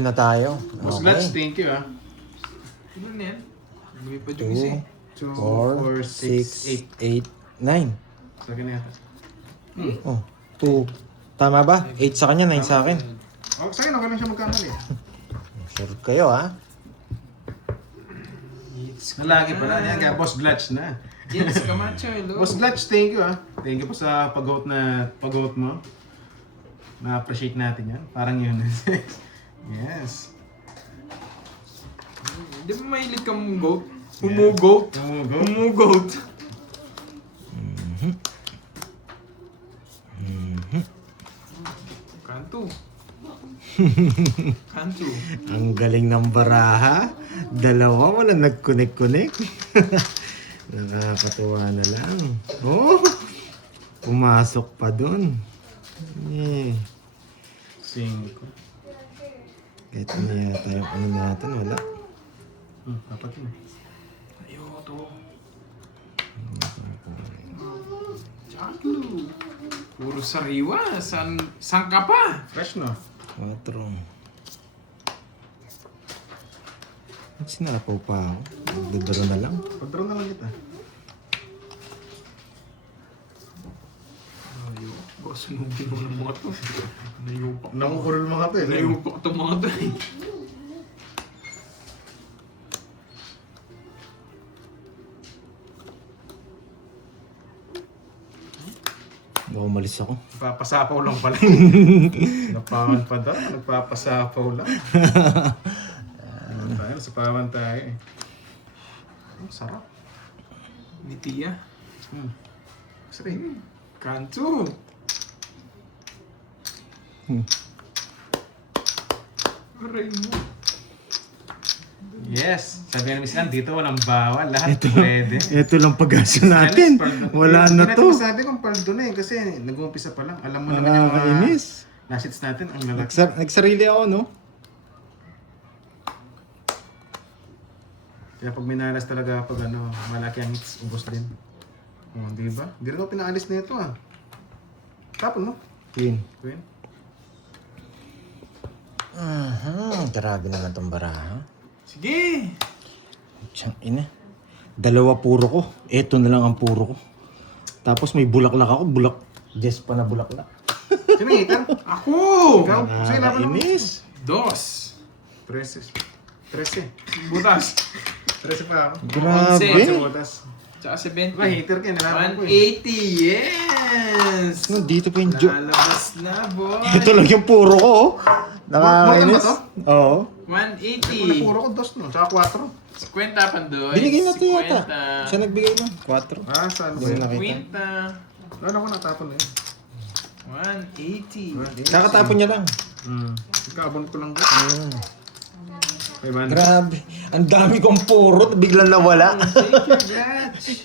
na tayo. Boss Glutch, thank you ah. Ano na yan? May pa dyan isa eh. 2, 4, 4, 6, 8. 6, 8, 9. Sa akin na yata. Oh, 2. Tama ba? 8 sa kanya, 9 sa akin. Oh, sa akin, okay lang siya magkamali. Sure kayo, ha? Nalagi pala. Yan kaya, Boss Glutch na. Jens Camacho, hello. Boss Glutch, thank you ah. Thank you po sa pag-vote mo. Na-appreciate natin yan. Parang yun. Yes. Hindi mo mahilig kang goat? Umugoat. Umugoat. Umugoat. Kanto. Kanto. Ang galing ng baraha. Dalawa, wala nag-connect-connect. Nakakatuwa na lang. Oh! Pumasok pa dun. Yeah. 5. Ito na yata yung ano natin, wala. Dapat yun. Ayoko to. Chaklo. Puro sariwa. San ka pa? Fresh no? 4. Sinapaw pa ako. Magdadaro na lang. Pag-draw na lang kita. Ayoko. Sunugin mo ng mga to. Nayupak. Nakukurul mga to eh. Nayupak to mga to eh. Baka umalis ako. Nagpapasapaw lang pala. Napawan pa daw. Nagpapasapaw lang. Sa pawan tayo eh. Oh, sarap. Ni Tia. Sarap. Kanto. Aray mo. Yes. Sabi namin sila, dito walang bawal. Lahat pwede. Ito lang pag-asa natin. Wala na to. Hindi sabi kong paldo na eh. Kasi nag-uumpisa pa lang. Alam mo naman yung mga Nakakainis. nasits natin. Ang lalaki. Nagsarili ako, no? Kaya pag minalas talaga pag ano, malaki ang hits, ubos din. Oh, di ba? Hindi rin ako pinaalis na ito ah. Tapon mo. Queen. Queen. Grabe naman tong baraha. Sige. Tiyang ina. 2 puro ko. Ito na lang ang puro ko. Tapos may bulaklak ako. Jess pa na bulaklak. Sino yung hitan? Ako. Ikaw? Sa'yo laban naman. Nakakainis. 2. 13. Butas. 13 pa ako. Grabe. Sa botas. Tsaka 70. Diba, hater ka, nalaman ko eh. 180. Yes. No, dito pa yung joke. Lalabas na, boy. Ito lang yung puro ko, oh. Nakakainis. Morgan ba to? Oo. Wala 180. puro ko, 2 no? Tsaka 4. 50 pandoy. Binigay na ito yata. 50. Siya nagbigay mo. 4. Ah, saan ba Hindi yun? mo nakita. 50. Lalo ko natapon na yun. 180. Kakatapon niya lang. Ikabon ko lang doon. Okay, man. Grabe. Ang dami kong puro. Biglang nawala. Thank you, Gretch.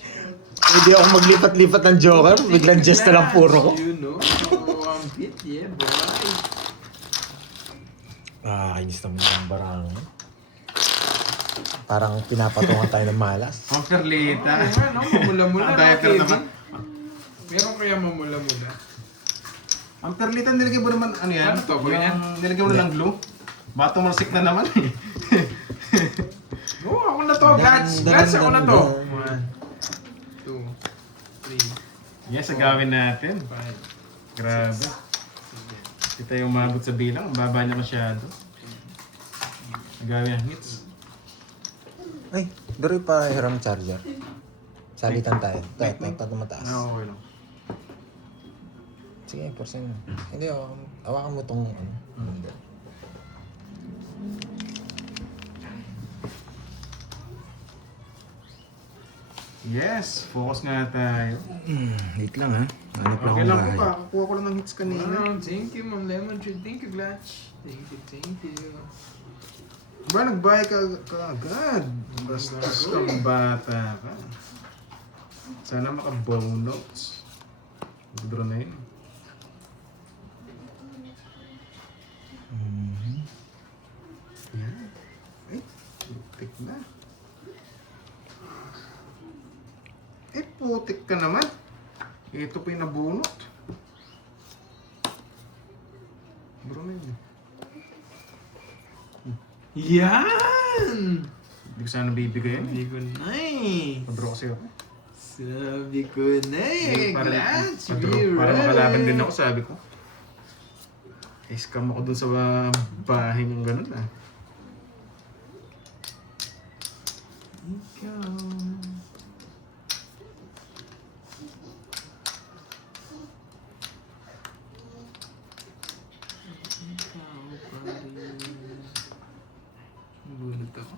Hindi ako maglipat-lipat ng joker. Biglang just na lang puro ko. You know, ang bit, yeah, boy. Kainis naman yung barang. Parang pinapatungan tayo ng malas. Ang perlita. Ano, mamula-mula Ang na, diaper Kevin. naman. Meron kaya mamula-mula? Ang perlita, nilagay mo naman, ano yan? Ano to, ba yan? Nilagay mo na ng glue. Bato malasik na naman eh. Oo, ako na to, Gretch. Gretch, ako na to. 1, 2, 3, Yes, agawin natin. 5, Grabe. Hindi tayo umabot sa bilang. Ang baba niya masyado. Agawin ang hits. Ay, duro pa hiram charger. Salitan tayo. Ito mataas. Okay lang. Sige, percent. Hindi, awakan mo tong ano. Yes, focus nga tayo. Wait lang ha. Hanip lang Okay akong lang po bahay. pa. Kukuha ko lang ng hits kanina. Thank you, Ma'am Lemon Tree. Thank you, Gretch. Thank you. Ba, nagbayad ka agad. Bastos kang bata ka. Sana maka-bonus. Draw na yun. Yan. Ay, putik na. Putik ka naman. Ito pa yung nabunot. Bro na yun. Yan! Hindi ko sana bibigay yan. Sabi ko na eh. Padraw kasi ako. Sabi ko na eh. Glad to be Para right. makalaban din ako, sabi ko. Scam ako dun sa bahay ng ganun ah. Ikaw. Ikaw pa rin. Bunot ako.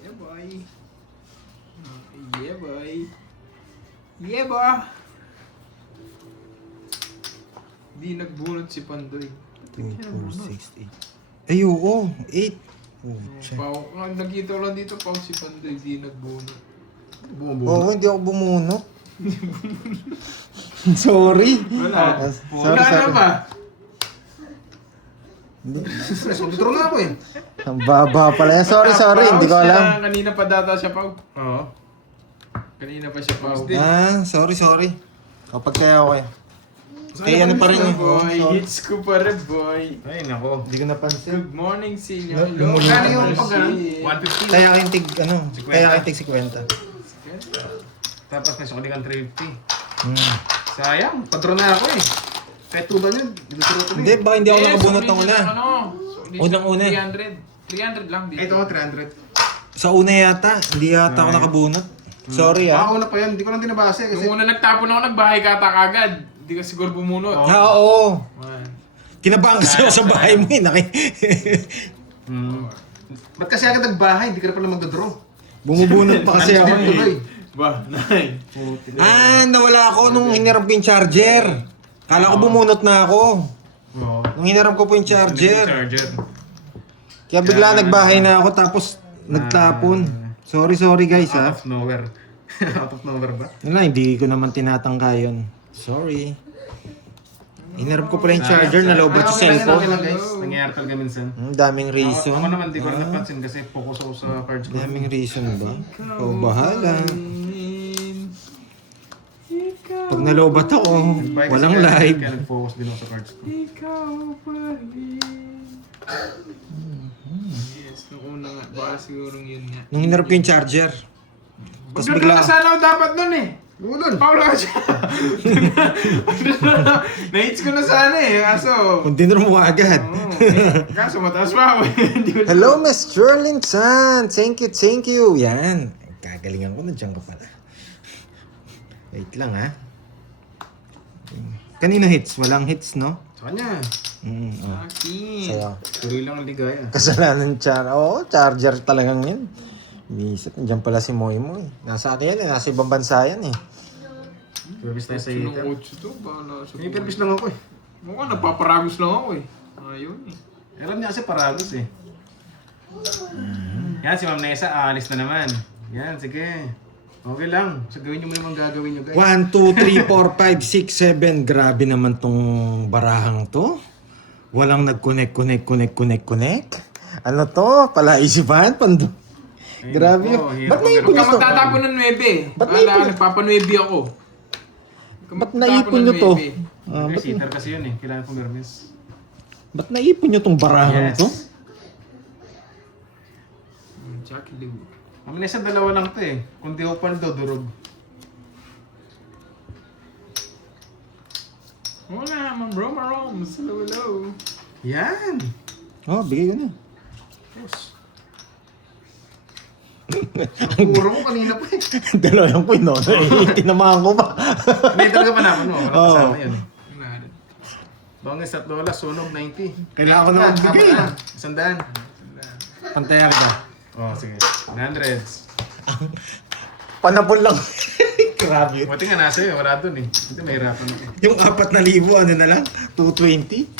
Yeah, boy. Yeah, boy. Yeah, boy. Di nagbunot si Pandoy. 2, 4, 6, 8. Ay, oo. 8. Oh, Pao, nakita ko lang dito, Pao si Pandoy, di nagbunot. Oo, hindi ako bumunot. Sorry. Wala. Sorry, Wala na sorry. ba? Stress, mag-draw na ako eh. Ang baba pala yan. Sorry, hindi ko alam. Kanina pa data siya, Pao. Oo. Kanina pa siya, Pao. Ah, sorry. Kapag kaya ako eh. Kaya ano pa rin eh. Boy, Sorry. hits ko pa rin, boy. Ay, nako. Hindi ko napansin. Good morning, senior. No, Hello, Kano yung Mr. pag ganun? C. 150. Kaya kayong tig, 50. kaya kayong tig 50. Tapos may sukali kang 350. Hmm. Sayang, padraw na ako eh. Kahit tuba niyan, dinudraw ko Hindi, baka hindi ako nakabunot ng una. Unang-una. 300 lang dito. Ay, ito 300. Sa una yata, hindi yata ako nakabunot. Sorry ah. Ako na pa yan, hindi ko lang dinabase kasi... Nung una nagtapon ako, nagbahay ka agad. Hindi ka siguro bumunot. Ah, oo. Man. Kinabahan kasi ako sa bahay mo eh. Ba't kasi agad nagbahay, hindi ka na pala magdodraw. Bumubunot pa kasi ako eh. Tuloy. Ba, nine. Ah, nawala ako nung hinarap ko yung charger. Kala ko bumunot na ako. Oo. Nung hinarap ko po yung charger. Charger. Kaya bigla nagbahay na ako tapos nagtapon. Sorry guys ha. Out of nowhere. Out of nowhere ba? Wala, hindi ko naman tinatangka yun. Sorry. Hinarap ko pala yung charger, nalobat yung Okay lang cellphone. guys. Nangyayari talaga minsan. Ang daming reason. Ako naman, di ko rin napansin kasi focus ako sa cards ko. Daming reason ba? Ikaw bahala. Pag nalobat ako, Nag-buy kasi walang kaya- live. Kaya nag-focus din ako sa cards ko. Ikaw pa rin. Yes, nung una nga. Baka siguro yun nga. Nung hinarap ko yung charger. Tapos Magdadala bigla, na sana ako dapat nun eh. Ulol! Paula ka siya. Na-hits ko na sana eh. Kaso, kung dinner mo agad. kaso mataas pa ako eh. Hindi ko- Hello, Miss Sterling San. Thank you. Yan. Gagalingan ko, nandiyan ka pala. Wait lang ha. Kanino hits? Walang hits, no? Sa kanya. Oh. Akin. Sa'yo. Tuloy lang ang ligaya. Kasalanan charger. Oo, charger talagang yun. Inisip, nandiyan pala si Moy Moy. Nasa atin yan eh, nasa ibang bansa yan eh. Service tayo sa Sinong hater. 8 to? Bahala sa May interviews lang ako eh. Mukha nagpaparagos lang ako eh. Ayun eh. Alam niya kasi paragos eh. Yan, si Ma'am Nessa, aalis na naman. Yan, sige. Okay lang. So gawin niyo mo naman gagawin niyo guys. 1, 2, 3, 4, 5, 6, 7. Grabe naman tong barahang to. Walang nag-connect. Ano to? Palaisipan? Ay, Grabe nako, yun. hirap Ba't naipon Huwag nyo ka to? magtatapon ng 9. Ba't Bahala naipon- ka, nagpapanuebi ako. Huwag ka Ba't magtatapon naipon ng nyo to? 9. Ah, Guys, ba't, hater kasi yun eh. Kailangan pumirmis. ba't naipon nyo tong barahang Yes. to? Jackie Lou. Ma'am Nessa, dalawa lang to eh. Kung di upal daw, durog. Wala naman bro, maroms. Hello. Yan! Oh, bigay ko na. Tapos. Puro ko kanina pa eh. Dalawa yung queen, no? Tinamaan ko pa. May talaga pa naman no? Walang Oo. kasama yun eh. Wala. Bangis at lola, sunog 90. Kailangan ko na magbigay. Sandaan. Pantayar ka. Oh, sige. 100s. Panapon lang. Grabe. Buti nga nasa eh, wala dun eh. Hindi, mahirapan ako. Yung 4,000, ano na lang? 220?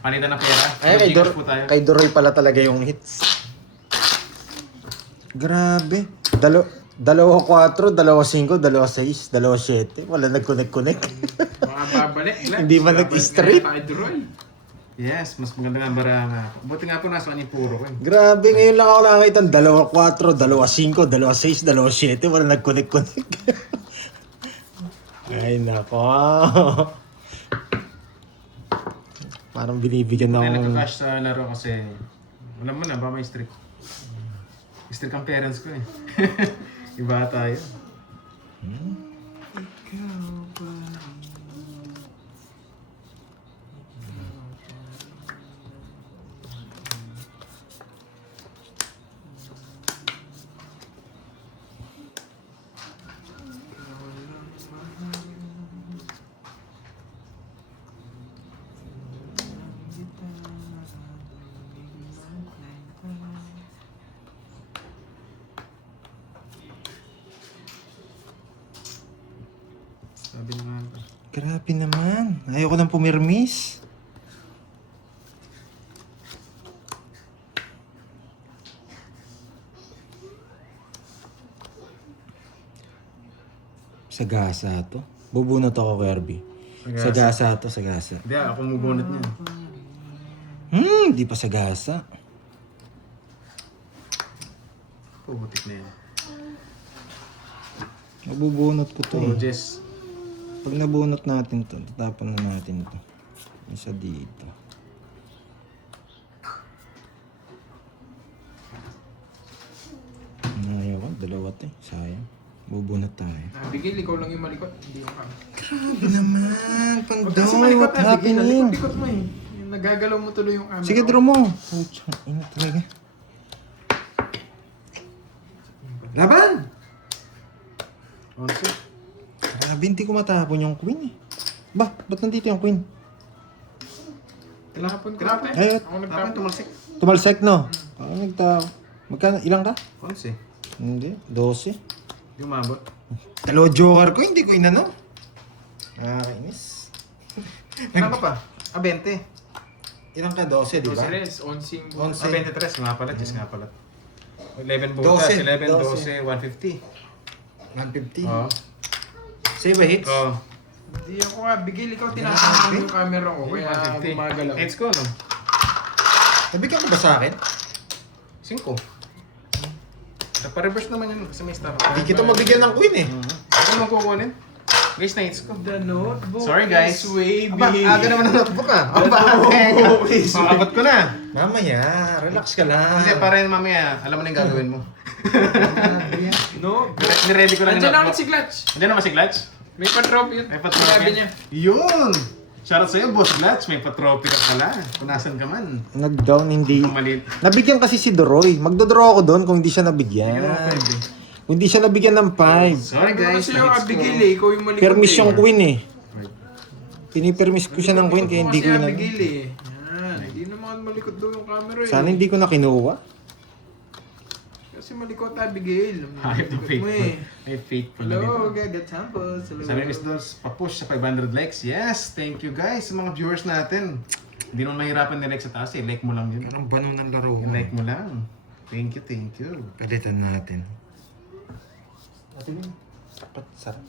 Palitan ng pera. Ay, Gcash po tayo. kay Doroy pala talaga yung hits. Grabe. 2, 4, 2, 5, 2, 6, 2, 7. Wala nag-connect. Mga babalik. Hindi man nag-straight. Tayo Droy. Yes, mas maganda nga ang bara nga. Buti nga po nasa kanya puro ko eh. Grabe, ngayon lang ako nakakita 2, 4, 2, 5, 2, 6, 2, 7. Wala nag-connect. Ay, nako. Parang binibigyan Tayo ako. nagka-cash sa laro kasi alam mo na ba may strict. Strict ang parents ko eh. Iba tayo. Sabi naman ba? Grabe naman. Ayoko nang pumirmis. Sagasa to. Bubunot ako, Kirby. Sagasa to, sagasa. Hindi ako mubunot niyan. Di pa sagasa. Pubutik na yan. Mabubunot ko to Oh, eh. Jess. Pag nabunot natin to, tatapon na natin to. Isa dito. Ayaw ko, dalawa to eh. Sayang. Bubunot tayo. Bigil, ikaw lang yung malikot. Hindi yung kami. Grabe naman, Huwag ka sa malikot, What Bigil. happening? Likot mo eh. Yung nagagalaw mo tuloy yung camera. Sige, draw mo. Pucha, ina talaga. Laban! Also, Grabe, hindi ko matapon yung queen eh. Ba't nandito yung queen? Tinapon ko. Tinapon? Ay, Ako tapos nagtapon. tumalsik. tumalsek no? Ako magkano, ilang ka? 11. Hindi, 12. Yung umabot. Dalawa joker ko, hindi ko inano. Nakakainis. Ano pa? 20. Ilang ka? 12, di ba? Dos, onsing. 11. 23 nga pala, Jess nga pala. 11 butas, 12, 11, 12. 12, 150. 150. Oo. Save ba hits? Oo. Hindi ako nga. Bigil, ikaw tinatapan mo yung camera ko. Kaya 150. gumagalaw. Hits ko, no? Nabigyan ko ba sa akin? 5. Pa-reverse naman yun kasi may star. Hindi kita mabigyan ng queen eh. Ano naman kukunin? Guys, na hits ko. The notebook Sorry, guys. is waving. Aba, aga naman ang notebook ah. The notebook is Makabot ko na. Mamaya, relax ka lang. Hindi, para yun mamaya, alam mo na yung gagawin mo. No. Niready ko na yung Nandiyan lang notebook. si Clutch. Nandiyan naman si Clutch? May pa-drop yun. May pa-trophy. Sabi niya. Yun! Shoutout sa'yo, Boss Clutch. May pa-trophy ka pala. Kung nasan ka man. Nag-down, hindi. Ang maliit. Nabigyan kasi si Doroy. Magdodraw ako doon kung hindi siya nabigyan. Bigyan mo ng 5 eh. Kung hindi siya nabigyan ng 5. Sorry guys, Kasi yung na-hits ko. Abigail eh. Ikaw yung malikot Permis yung eh. queen eh. Pinipermis ko siya ng queen kaya hindi ko Kasi na... Abigail eh. Yan. Hindi naman malikot daw yung camera eh. Sana hindi ko na kinuha. Kasi malikot Abigail. I have the Malikot faith. mo eh. I have faith pala Hello, dito. Gaga Tampos. Hello. Sabi ni Miss Dolls, pa-push sa 500 likes. Yes, thank you guys sa mga viewers natin. Hindi naman mahirapan ni-like sa taas eh. Like mo lang yun. Anong banon ng laro ko? Like mo lang. Thank you, thank you. Palitan natin. Natin yun. Dapat sarap.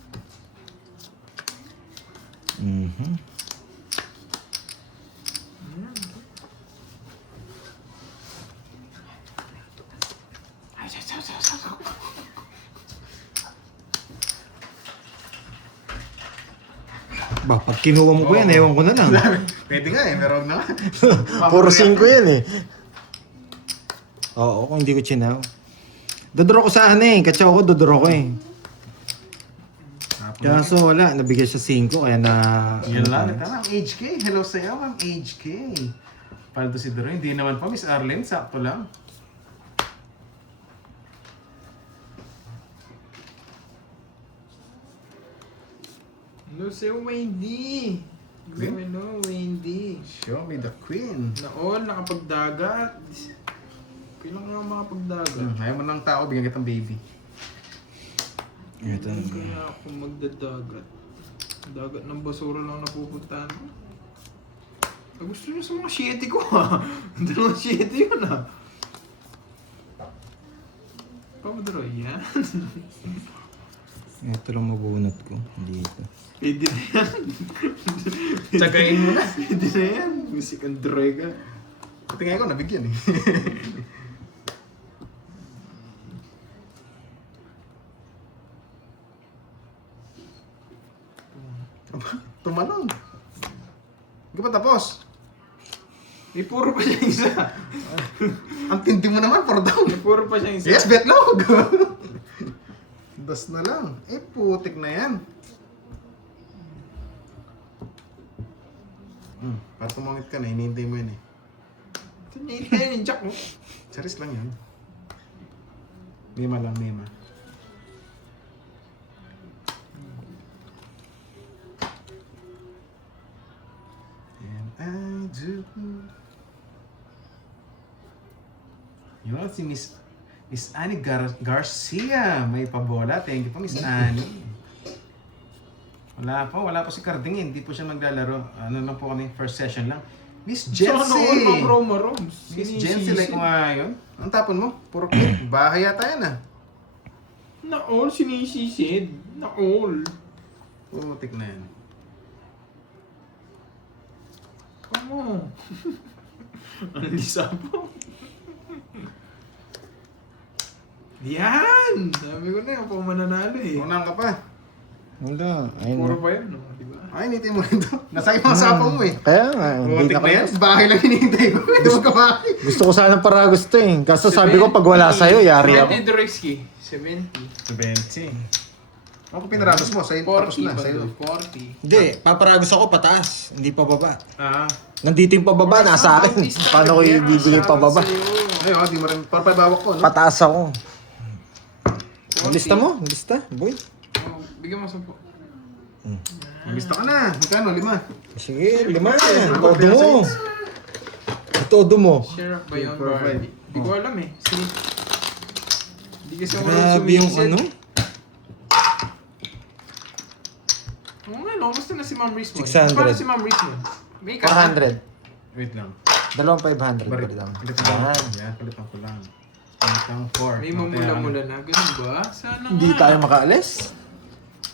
Ba, pag kinuha mo ko yan, ewan ko na lang. Pwede nga eh, meron na. Puro 5 yan eh. Oo, kung hindi ko chinaw. Dodoro ko sana eh. Katsaw ko, dodoro ko eh. Kaso wala, nabigyan siya 5 kaya na... Yan lang. Ito Ma'am HK. Hello sa'yo, Ma'am HK. Paldo si Doro. Hindi naman pa, Miss Arlene. Sakto lang. Hello sa'yo, Wendy. Hello, Wendy. Show me the queen. Naon, nakapagdagat. Kailan nga makapagdagat? Ayaw mo ng tao, bigyan kitang baby. Ito na. Kaya ako magdadagat. Dagat ng basura lang napupuntahan ko. Ah, gusto niyo sa mga shitty ko ha. Dalawang shitty yun ha. Pamadaro yan. Ito lang mabunot ko. Dito. Pwede na yan. Tsagain mo na. Pwede na yan. Musik ang droga. Pati nga ako, nabigyan eh. Tumalon. Hindi pa tapos. May puro pa siya isa. Ang tindi mo naman, 4 down. May puro pa siya isa. Yes, betlog! Das na lang. Eh, putik na yan. Para tumangit ka na, hinihintay mo yun eh. Kaya yung jack mo. Charis lang yan. Mima lang, mima. And I do. Yun, si Miss Annie Garcia. May pabola. Thank you po, Miss Annie. Wala po si Carding. Hindi po siya maglalaro. Ano lang po kami, first session lang. Miss Jency! Sana all mga Roms. Miss Jency, like mo nga yun. Ang tapon mo? Puro cake. Bahay yata yan ah. Na all, sinisisid. Na all. Putik na yan. Kamo. Ang lisa po. Yan! Sabi ko na, ako mananalo eh. Unang ka pa. Wala. Ayun. Puro pa yun, no? Diba? Ay, hinitin mo rin to. Nasa ibang sapang mo eh. Kaya nga, hindi Putik na na yan. Bahay lang hinihintay ko. Gusto ka bahay. Gusto ko sana para gusto eh. Kaso sabi ko pag wala sa'yo, yari ako. 70 Dureski. 70. 20. Ako pinaragos mo. Sa'yo, tapos 40 na. ba? Sa'yo. 40. Hindi, paparagos ako pataas. Hindi pa baba. Ah. Nandito yung pababa, nasa akin. Paano ko ibibigay pababa? Ay, di mo rin. Para pabawak ko, no? Pataas ako. Lista mo? Lista? Boy. Oh, bigyan mo 10. Lista ka na. Magkano? 5. Sige, 5. Todo mo. Todo mo. Share up ba yun, Perfect. Barbie? Hindi ko alam eh. Hindi kasi ako Grabe yung sumisid. ano. Oo nga, no? Basta na si Ma'am Riz mo. 600. Paano si Ma'am Riz mo? May ka? 400. Wait lang. 2,500 pa Barit. lang. Palitan ko lang. Yan, palitan ko lang. Palitan 4. May mamula-mula na. Ganun ba? Sana Hindi nga. tayo makaalis?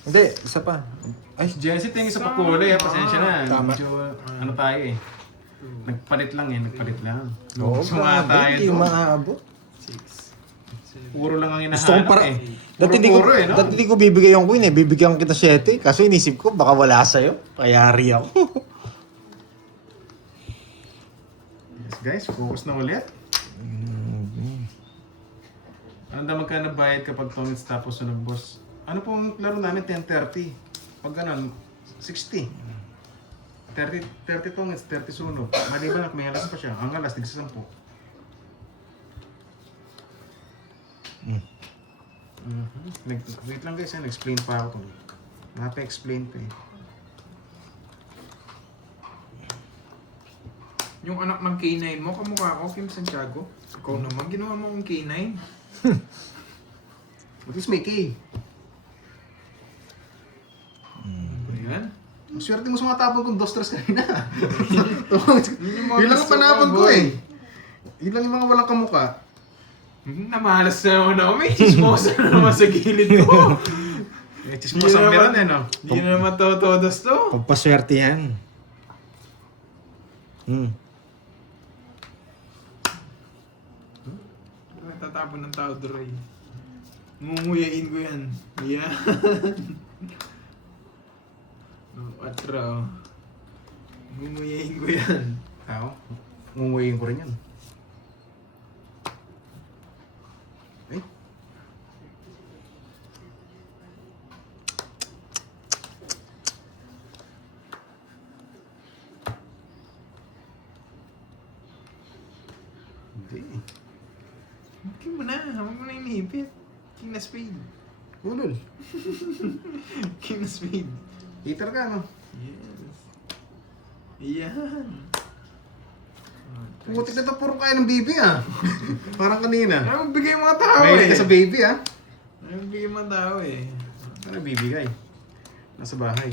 Hindi, isa pa. Ay, Jency, tingin sa pakulay. Pasensya na. Tama. Medyo, ano tayo eh. Nagpalit lang eh. Nagpalit lang. oo, Sumama grabe, tayo hindi doon. maabot. 6. Puro lang ang Gusto kong hinahanap para... eh. Dati di ko, Puro eh, no? dati di ko bibigay yung queen eh. Bibigyan kita 7. Kaso inisip ko, baka wala sa'yo. Kaya ari ako. Yes guys, focus na ulit. Ano daw magkano bayad kapag tongits tapos sunod boss? Ano pong laro namin? 10:30. Pag ganun, 60. 30 tongits, 30 sunog. Maliban may alas pa siya. Ang alas, tigsa 10. Wait lang guys, nag-explain pa ako. Napa-explain pa eh. Yung anak ng K9 mo, kamukha ko, Kim Santiago. Ikaw naman, ginawa mo ng K9. At least may K. Ayan. Ang swerte mo sa mga tapon kong 2-3 kanina. Yun Yun lang ang panapon ko eh. Yun lang yung mga walang kamuka. Namalas na naman ako. May chismosa na naman sa gilid ko. Eh, chismos ang meron eh, no? Hindi na naman totodos to. Pagpaswerte yan. Tatapon ng tao, Dre. Ngunguyain ko yan. Yan. Atra, oh. Ngunguyain ko yan. Ako, ngunguyin ko rin yan. Eh? Hindi. King mo na. Huwag mo na inihipit. King na speed. Ulol. King na speed. Hitter ka, no? Yes. Yan. Putik na ito, puro kaya ng baby, ah. Parang kanina. Ay, magbigay yung mga tao Mahilig eh. ka sa baby, ah. Ay, magbigay yung mga tao eh. Ano bibigay? Nasa bahay.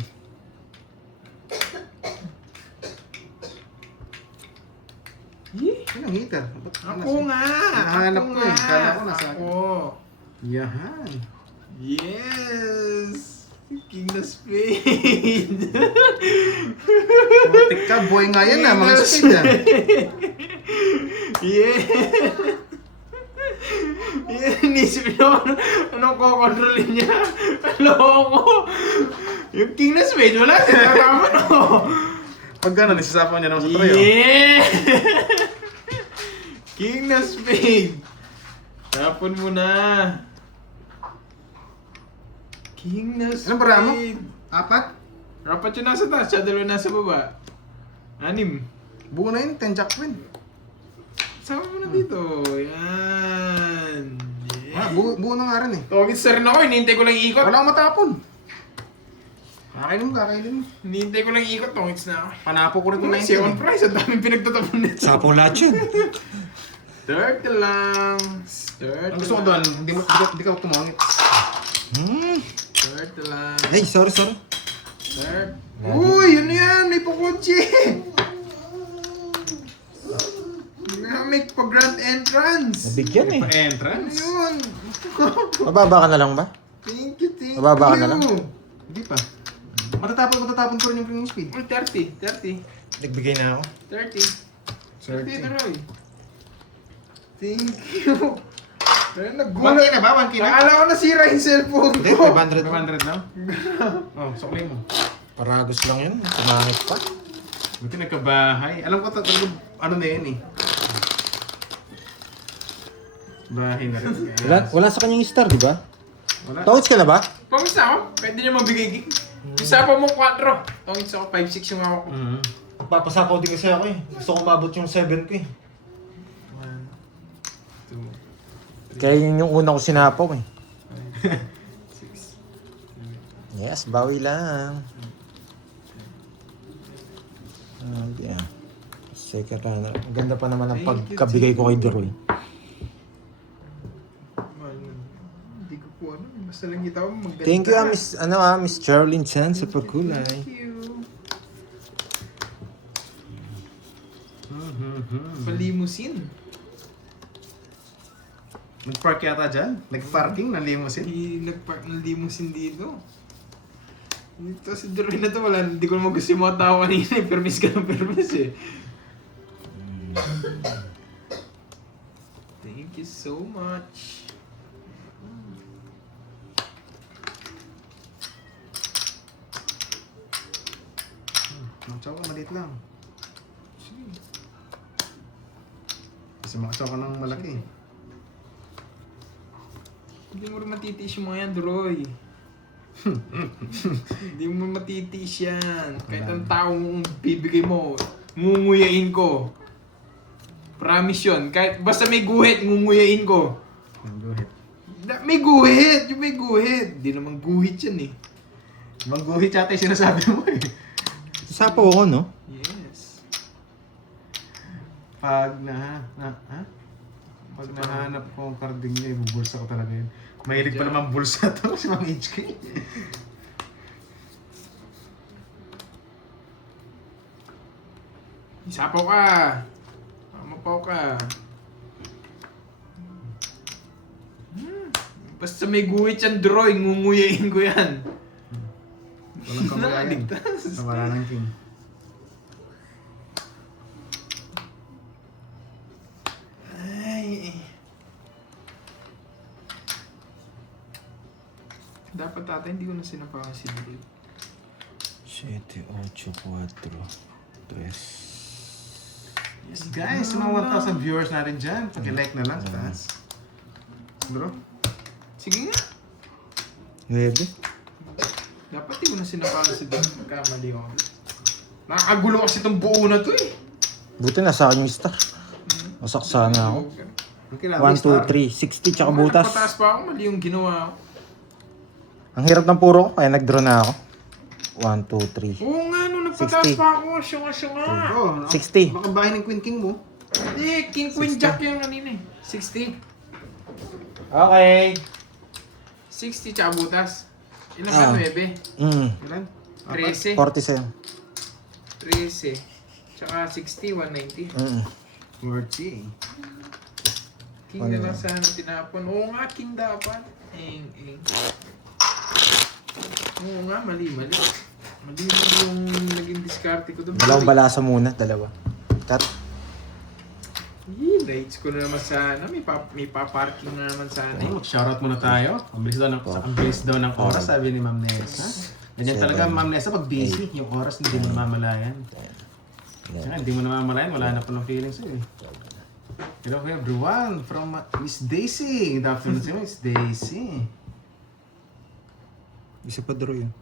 Yee. Yun ang hitter. Ba't Ako nga! Hinahanap Ako ko eh. nga. Kala ko nasa akin. Ako. Yahan. Yes! King na speed! Putik ka, boy nga yan, ah. Mga speed, ah. Yeah! Yeah, inisip nyo anong kokontrolin niya. Aloko! Yung king na speed, wala. Tinatama no. Pag gano'n, isasapaw niya naman sa tray. Yeah! King na spade. Tapon mo na. King na spade. Anong bara mo? 4? Rapat yung nasa taas, siya dalawa nasa baba. 6. Buo na yun, 10 jack queen. Sama mo na dito. Yan. Ah, Yeah. buo na nga rin eh. Tawagin sa rin ako, hinihintay ko lang ikot. Wala akong matapon. Kakainin mo. Hinihintay ko lang ikot, tongits na ako. Panapo ko rin ito Kung 19 si on eh. price, ang daming pinagtatapon nito. Sapaw lahat yun. 30 lang. 30 Ang gusto ko doon, hindi ka tumangit. 30 lang. Ay, sorry. 30. Uy, yun yan, may pukutsi. May pa-grand entrance. Nabigyan eh. Pa-entrance? Ayun. Mababa ka na lang ba? Thank you. Mababa ka na lang? Hindi pa. Matatapon ko rin yung king speed. Uy, 30. Nagbigay na ako. 30. 30 Roy. Thank you. Pero 1K na ba? 1K na? Nakala ko nasira yung cellphone Hindi, ko. 500 lang. 500 lang? Oh, suklay mo. Paragos lang yun. Tumangit pa. Buti nagkabahay. Alam ko talaga, ano na yun eh. Bahay na rin. Wala sa kanyang star, di ba? Wala. Tawits ka na ba? Pangis na ako. Pwede niya mabigay gig. Isa pa mo 4. Tongits ako 5-6 yung ako. Papasapaw din kasi ako eh. Gusto ko mabot yung 7 ko eh. 1, 2, Kaya yun yung una ko sinapaw eh. 6. Yes, bawi lang. Yeah. Second runner. Ang ganda pa naman ang Thank you, pagkabigay ko kay Deroy. Hindi ko po ano. Basta lang kita ko maganda. Thank you, Miss Charlene Chan sa pagkulay. Thank you. Palimusin. Nag-park yata dyan? Nag-parking ng limousine? Nag-park ng limousine dito. Dito si Deroy na to, wala. Hindi ko naman gusto yung mga tao kanina eh. Permis ka ng permis eh. Thank you so much. Maksaw ka, maliit lang. Sige. Kasi maksaw ka ng malaki. Hindi mo rin matitiis yung mga yan, Deroy. Hindi mo matitiis yan. Kahit ang taong bibigay mo, ngunguyain ko. Promise yun. Kahit basta may guhit, ngunguyain ko. Ang guhit. May guhit! Yung may guhit. Hindi naman guhit yan eh. Mangguhit yata yung sinasabi mo eh. Sapaw ako, no? Yes. Pag nahanap ko ang carding niya, ibubulsa ko talaga yun. Mahilig pa naman bulsa to si Mang HK. Isapaw ka. Mapaw ka. Basta may guhit yan, Deroy. Ngunguyain ko yan. Walang kamagayan. Nawala ng king. Ay. Dapat ata hindi ko na sinapakan si Deroy. 7, 8, 4, 3. Yes guys, sa mga 1,000 viewers natin dyan, paki-like na lang sa taas. Bro? Sige nga. 9. Dapat hindi ko na sinapakan si Deroy. Magkamali ako. Nakakagulo kasi itong buo na to eh. Buti nasa akin yung star. Masak sana ako. Ang kailangan 1, 2, 3, 60 tsaka butas. Pataas pa ako, mali yung ginawa ko. Ang hirap ng puro ko, kaya nag-draw na ako. 1, 2, 3. Oo nga, nung nagpataas 60. pa ako, syunga-syunga. Oh, 60. Baka bahay ng Queen King mo. Hindi, King Queen Jack yung kanina eh. 60. Okay. 60 tsaka butas. Ilan Ah. ba? 9? Ilan? 13. 47. 13. Tsaka 60, 190. 40. King na lang sana tinapon. Oo nga, King dapat. Eng. Oo nga, mali. Mali yung naging diskarte ko doon. Dalawang balasa muna, dalawa. Cut. Rates ko na naman sana. May pa-parking na naman sana. Oh, shoutout muna tayo. Ang bilis daw ng oras, sabi ni Ma'am Nessa. Ganyan talaga, Ma'am Nessa, pag busy, yung oras hindi mo namamalayan. Saka hindi mo namamalayan, wala na palang feelings sa'yo eh. Hello everyone from Miss Daisy. Good afternoon sa'yo, Miss Daisy. Isa pa draw yun.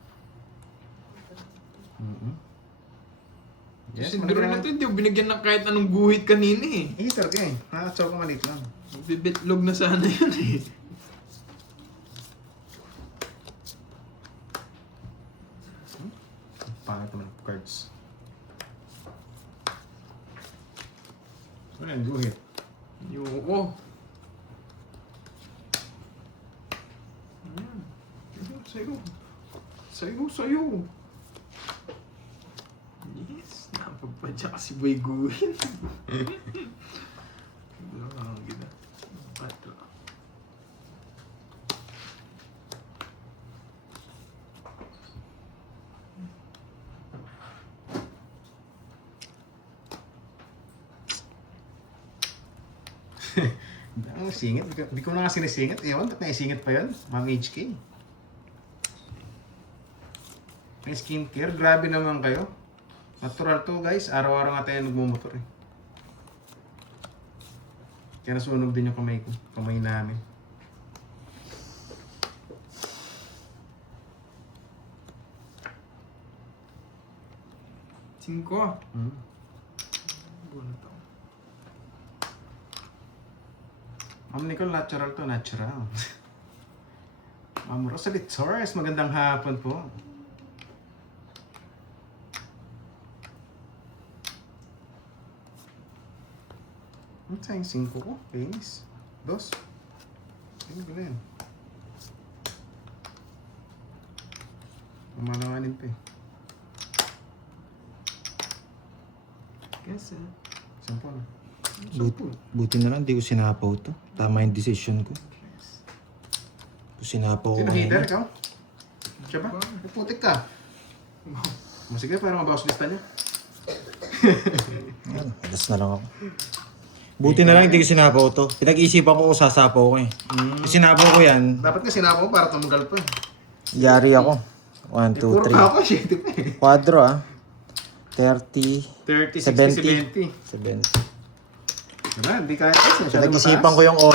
Yes, kasi draw na ito, hindi ko binigyan ng kahit anong guhit kanina eh. Talaga eh. Nakatsaw ko maliit lang. Bibitlog na sana yun eh. Pangit naman ang cards. Wala yung guhit. Yoko. Sa'yo. Sa'yo. Yes, napapadya kasi boy guhin. Wala lang gina. Pato. Ang singit. Hindi ko na nga sinisingit. Ewan, ba't naisingit pa yun? Ma'am HK. May skincare. Grabe naman kayo. Natural to guys. Araw-araw nga tayo nagmumotor eh. Kaya nasunog din yung kamay ko. Kamay namin. Cinco. Hmm. Buwan to. Ma'am Nicole, natural to. Natural. Ma'am Rosalie Torres, magandang hapon po. Ano tayong 5 ko? Penis. 2. Ano ko na yan? Mamalawanin pa eh. Kasi. 10 na. Buti na lang, di ko sinapaw to. Tama yung decision ko. Kung sinapaw ko Sino header ngayon. ikaw? Siya ba? Putik ka. Sige, para mabawas lista niya. Yan, alas na lang ako. Buti na lang hindi ko sinapaw to. Pinag-isipan ko kung sasapaw ko eh. Kung sinapaw ko yan, Dapat nga sinapo para tumugal pa eh. yari ako. 1, 2, Puro ka ako, 3. 7 pa eh. Quadro ah. 30, 30, 60, 70. 70. Diba? Hindi kaya kasi masyado Pinag-isipan mataas. ko yung 8.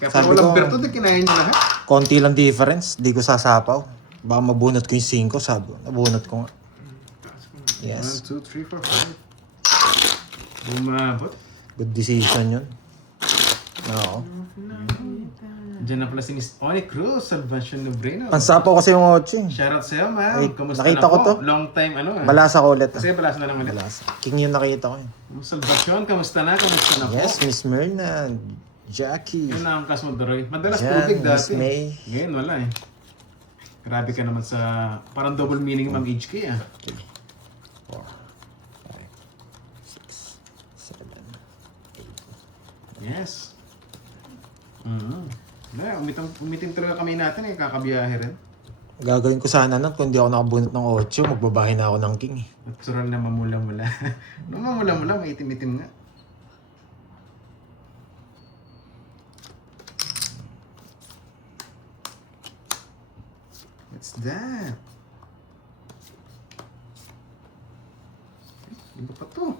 Kaya pag Sabi walang ko, berto, di kinain niyo lahat. konti lang difference. Di ko sasapaw. Baka mabunot ko yung 5. Sabi ko, nabunot ko nga. 1, Yes. 2, 3, 4, 5. Bumabot. Good decision yun. Oo. Diyan na pala si Miss Oni Cruz, Salvacion Nobreno. Ang sapaw kasi yung 8 eh. Shoutout sa'yo, ma'am. Ay, Kamusta nakita na ko po? to. Long time, ano ah. Malasa ko ulit ah. Kasi balas na lang ulit. Malasa. King yung nakita ko yun. Salvacion, kamusta na? Kamusta na po? Yes, Miss Myrna. Jackie. Yun na ang kasmoderoy. Madalas Jan, tubig Miss dati. May. Ngayon wala eh. Grabe ka naman sa... Parang double meaning Ma'am HK ah. 4, 5, 6, 7. Yes. Umitim talaga kami natin eh. Kakabiyahe rin. Gagawin ko sana nun kung hindi ako nakabunot ng 8, magbabahay na ako ng king eh. Natural na mamula-mula. Nung mamula-mula, may itim-itim nga. What's that? Iba pa to.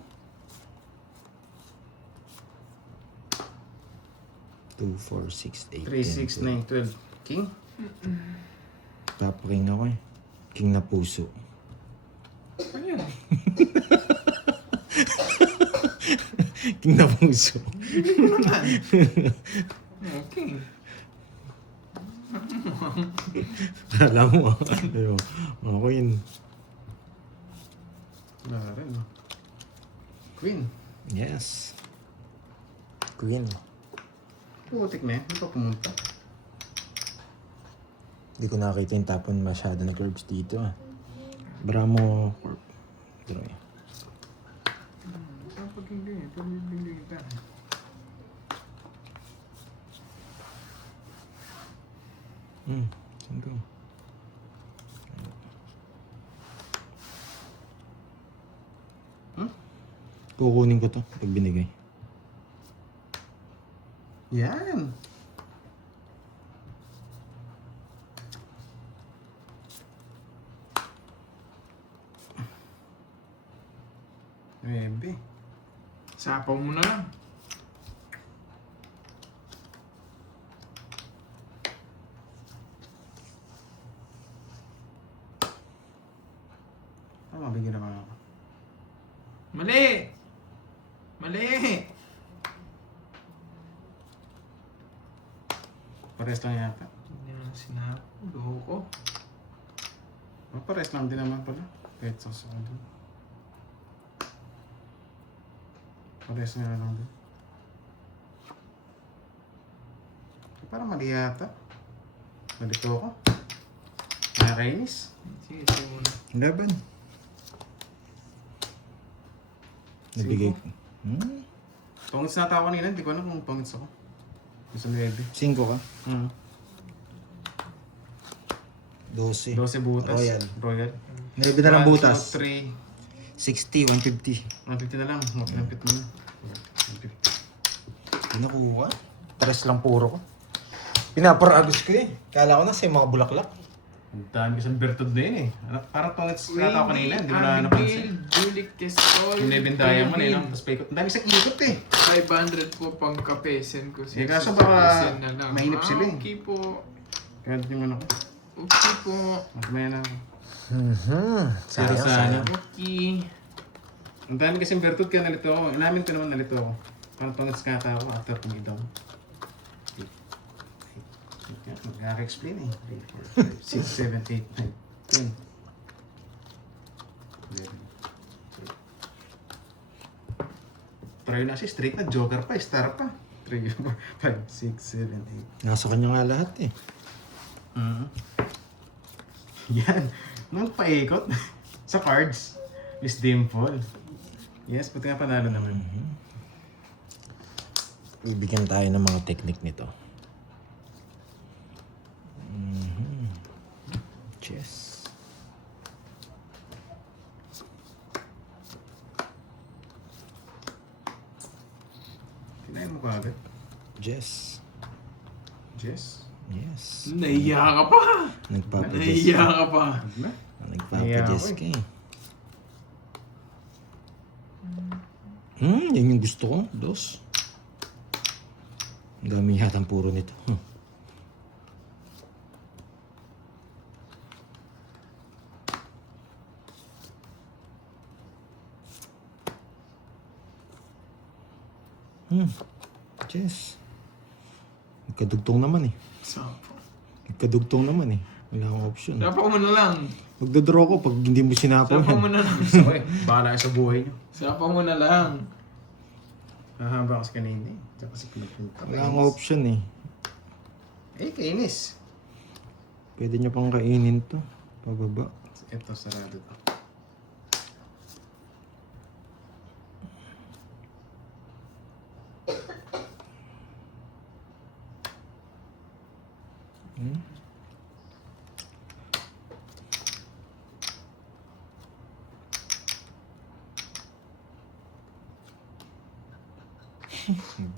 2, 4, 6, 8, 3, 6, 9, 12. King? Top ring ako eh. King na puso. Ano yun? King na puso. Okay. Alam mo ah. Ayun. Ako yun. Wala rin. No? Queen. Yes. Queen. Putik na eh. Hindi pa pumunta. Hindi ko nakita yung tapon masyado na curves dito ah. Bramo. Draw eh. Kapag hindi, pabibili kita. Saan to? Kukunin ko to pag binigay. Yan. Sapaw mo na lang. Mabigyan naman ako. Mali! Mali! Pares lang yata. Hindi na sinabi. Luho ko. Pares lang din naman pala. Kahit sa sakali. Pares nga lang din. Parang mali yata. Nalito ako. Nakakainis. Sige, ito muna. Laban. Nabigay ko. Tongits na ako kanina. Hindi ko alam kung tongits ako. Gusto 9. 5 ka? Hmm. 12. 12 butas. Royal. Royal. 9 na lang butas. 3. 60, 150. 150 na lang. Mapinampit mo na. 150. Pinakuha. 3 lang puro ko. Pinaparagos ko eh. Kala ko na sa mga bulaklak. Ang dami kasi bertod na yun eh. Parang tongits na ako kanina. Hindi mo na napansin. Julie Questol. Yung Nevin Diamond eh. No? Tapos paikot. Ang dami sa ikot eh. 500 po pang kapesen ko. Eh, kaso baka Kapesen na lang. mainip sila eh. Okay po. Kaya hindi mo na ako. Okay po. Mamaya na ako. Sayang, Sayang. sayang. Okay. Ang dami kasi bertod kaya nalito ako. Inamin ko naman nalito ako. Parang tongits nga ako after pumidaw. Mag-explain eh. 3, 4, 5, 6, 7, 8, 9, 10. Try na si straight na joker pa, star pa. 3, 4, 5, 6, 7, 8. Nasa kanya nga lahat eh. Yan. Nung paikot sa cards. Miss Dimple. Yes, pati nga panalo naman. Bibigyan tayo ng mga technique nito. Chess. Kinain mo ka agad? Jess. Jess? Yes. Naiya ka pa. Nagpapadis Naiya ka. ka pa. Na? Nagpapadis Naiya ka eh. Yan yung gusto ko. 2. Ang dami yatang puro nito. Chess. Nagkadugtong naman eh. Sapaw. Nagkadugtong naman eh. Wala akong option. Sapaw mo na lang. Magdodraw ko pag hindi mo sinapaw Sapaw mo yan. na lang. Gusto ko eh. Bahala ka sa buhay niyo. Sapaw mo na lang. Hahaba kasi kanina eh. Tsaka kasi pinapunta. Wala akong option eh. Eh, kainis. Pwede nyo pang kainin to. Pababa. Ito, sarado to.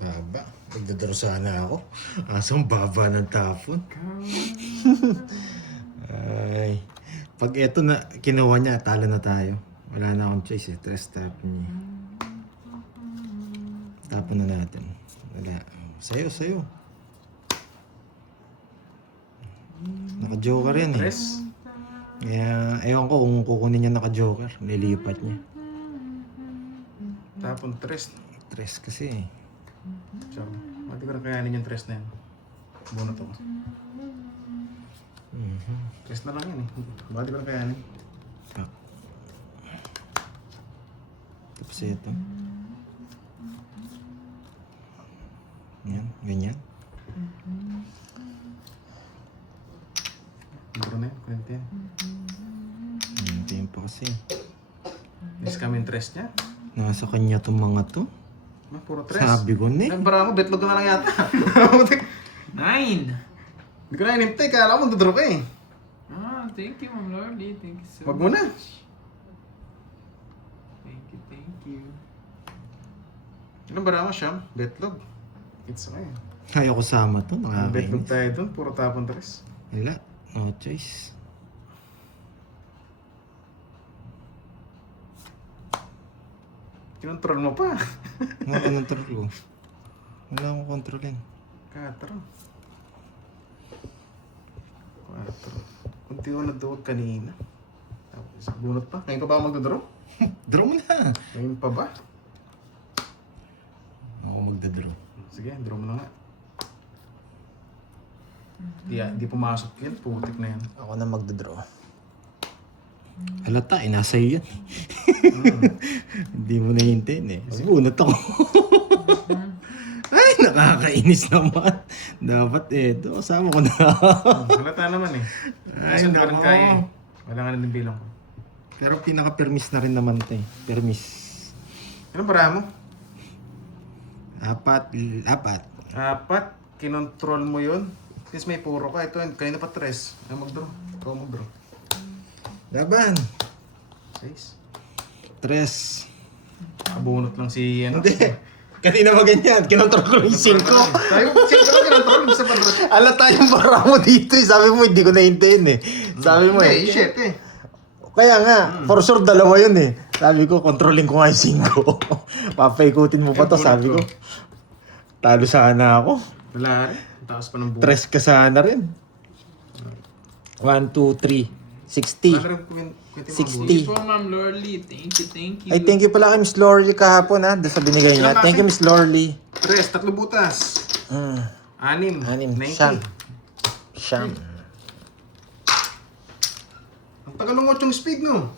Baba. Nagdodraw sana ako. Asong baba ng tapon. Ay. Pag eto na kinuha niya, talo na tayo. Wala na akong choice eh. Tres tapon niya. Tapon na natin. Wala. Sayo, sayo. Naka-joker yan eh. Tres. Kaya, ewan ko kung kukunin niya naka-joker. Lilipat niya. Tapon tres. Tres kasi eh. Tsaka, mati ko rin kayanin yung tres na yan. Bunot ako. Tres na lang yan eh. Mati ko rin kayanin. Ah. Tapos ito. Yan, ganyan. Buro na yan, kwento yan. Tempo kasi. Miss kami yung tres niya. Nasa kanya tong mga to. Puro tres. Sabi ko na eh. Nagbara ako, betlog na lang yata. 9. Hindi ko na inimtay, kaya alam mo, dudro ka eh. Ah, thank you, Ma'am Lordy. Thank you so Wag mo na. Thank you, thank you. Anong bara mo, Sham? Betlog. It's okay. Ayaw ko sama to. Betlog Nakakainis. tayo dun, puro tapon tres. Wala. No choice. Kinontrol mo pa. Ano control ko? Wala akong kontrolin. 4. Kunti ko nagduwag kanina. Tapos, bunot pa. Ngayon pa ba ako magdodraw? Draw mo na. Ngayon pa ba? Ako magdadraw. Sige, draw mo na nga. Di pumasok yan. Putik na yan. Ako na magdadraw. Halata, nasa iyo yan. Hindi mo nahintayin eh. Bunot ako. Ay, nakakainis naman. Dapat ito, kasama ko na. Halata naman eh. Ay, Kasi parang nako. kaya eh. Wala nga na bilang ko. Pero pinaka-permis na rin naman ito eh. Permis. Ano bara mo? 4. 4. Kinontrol mo yun. Since may puro ka. Ito, kanina pa 3. Ay, magdraw. Ikaw magdraw. Laban. 6. 3. Abunot lang si ano. Hindi. Kanina ba ganyan? Kinontrol ko yung 5. Tayo, 5 lang kinontrol. Isa pa draw. Alata yung bara mo dito eh. Sabi mo, hindi ko nahintayin eh. Sabi mo Hindi, eh. 7. Kaya nga, for sure dalawa yun eh. Sabi ko, controlling ko nga yung 5. Papaikutin mo pa to, sabi ko. Talo sana ako. Wala rin. Taas pa ng buhay. 3 ka sana rin. 1, 2, 3. 60. Wala rin kwento mga 60. buhay. Thank you po, Ma'am Lorly. Thank you. Ay, thank you pala kay Miss Lorly kahapon ha. Doon sa binigay niya. Thank you, Miss Lorly. 3, 3 butas. 6. 6. 90. Siyam. Ang tagal ng 8 speed no.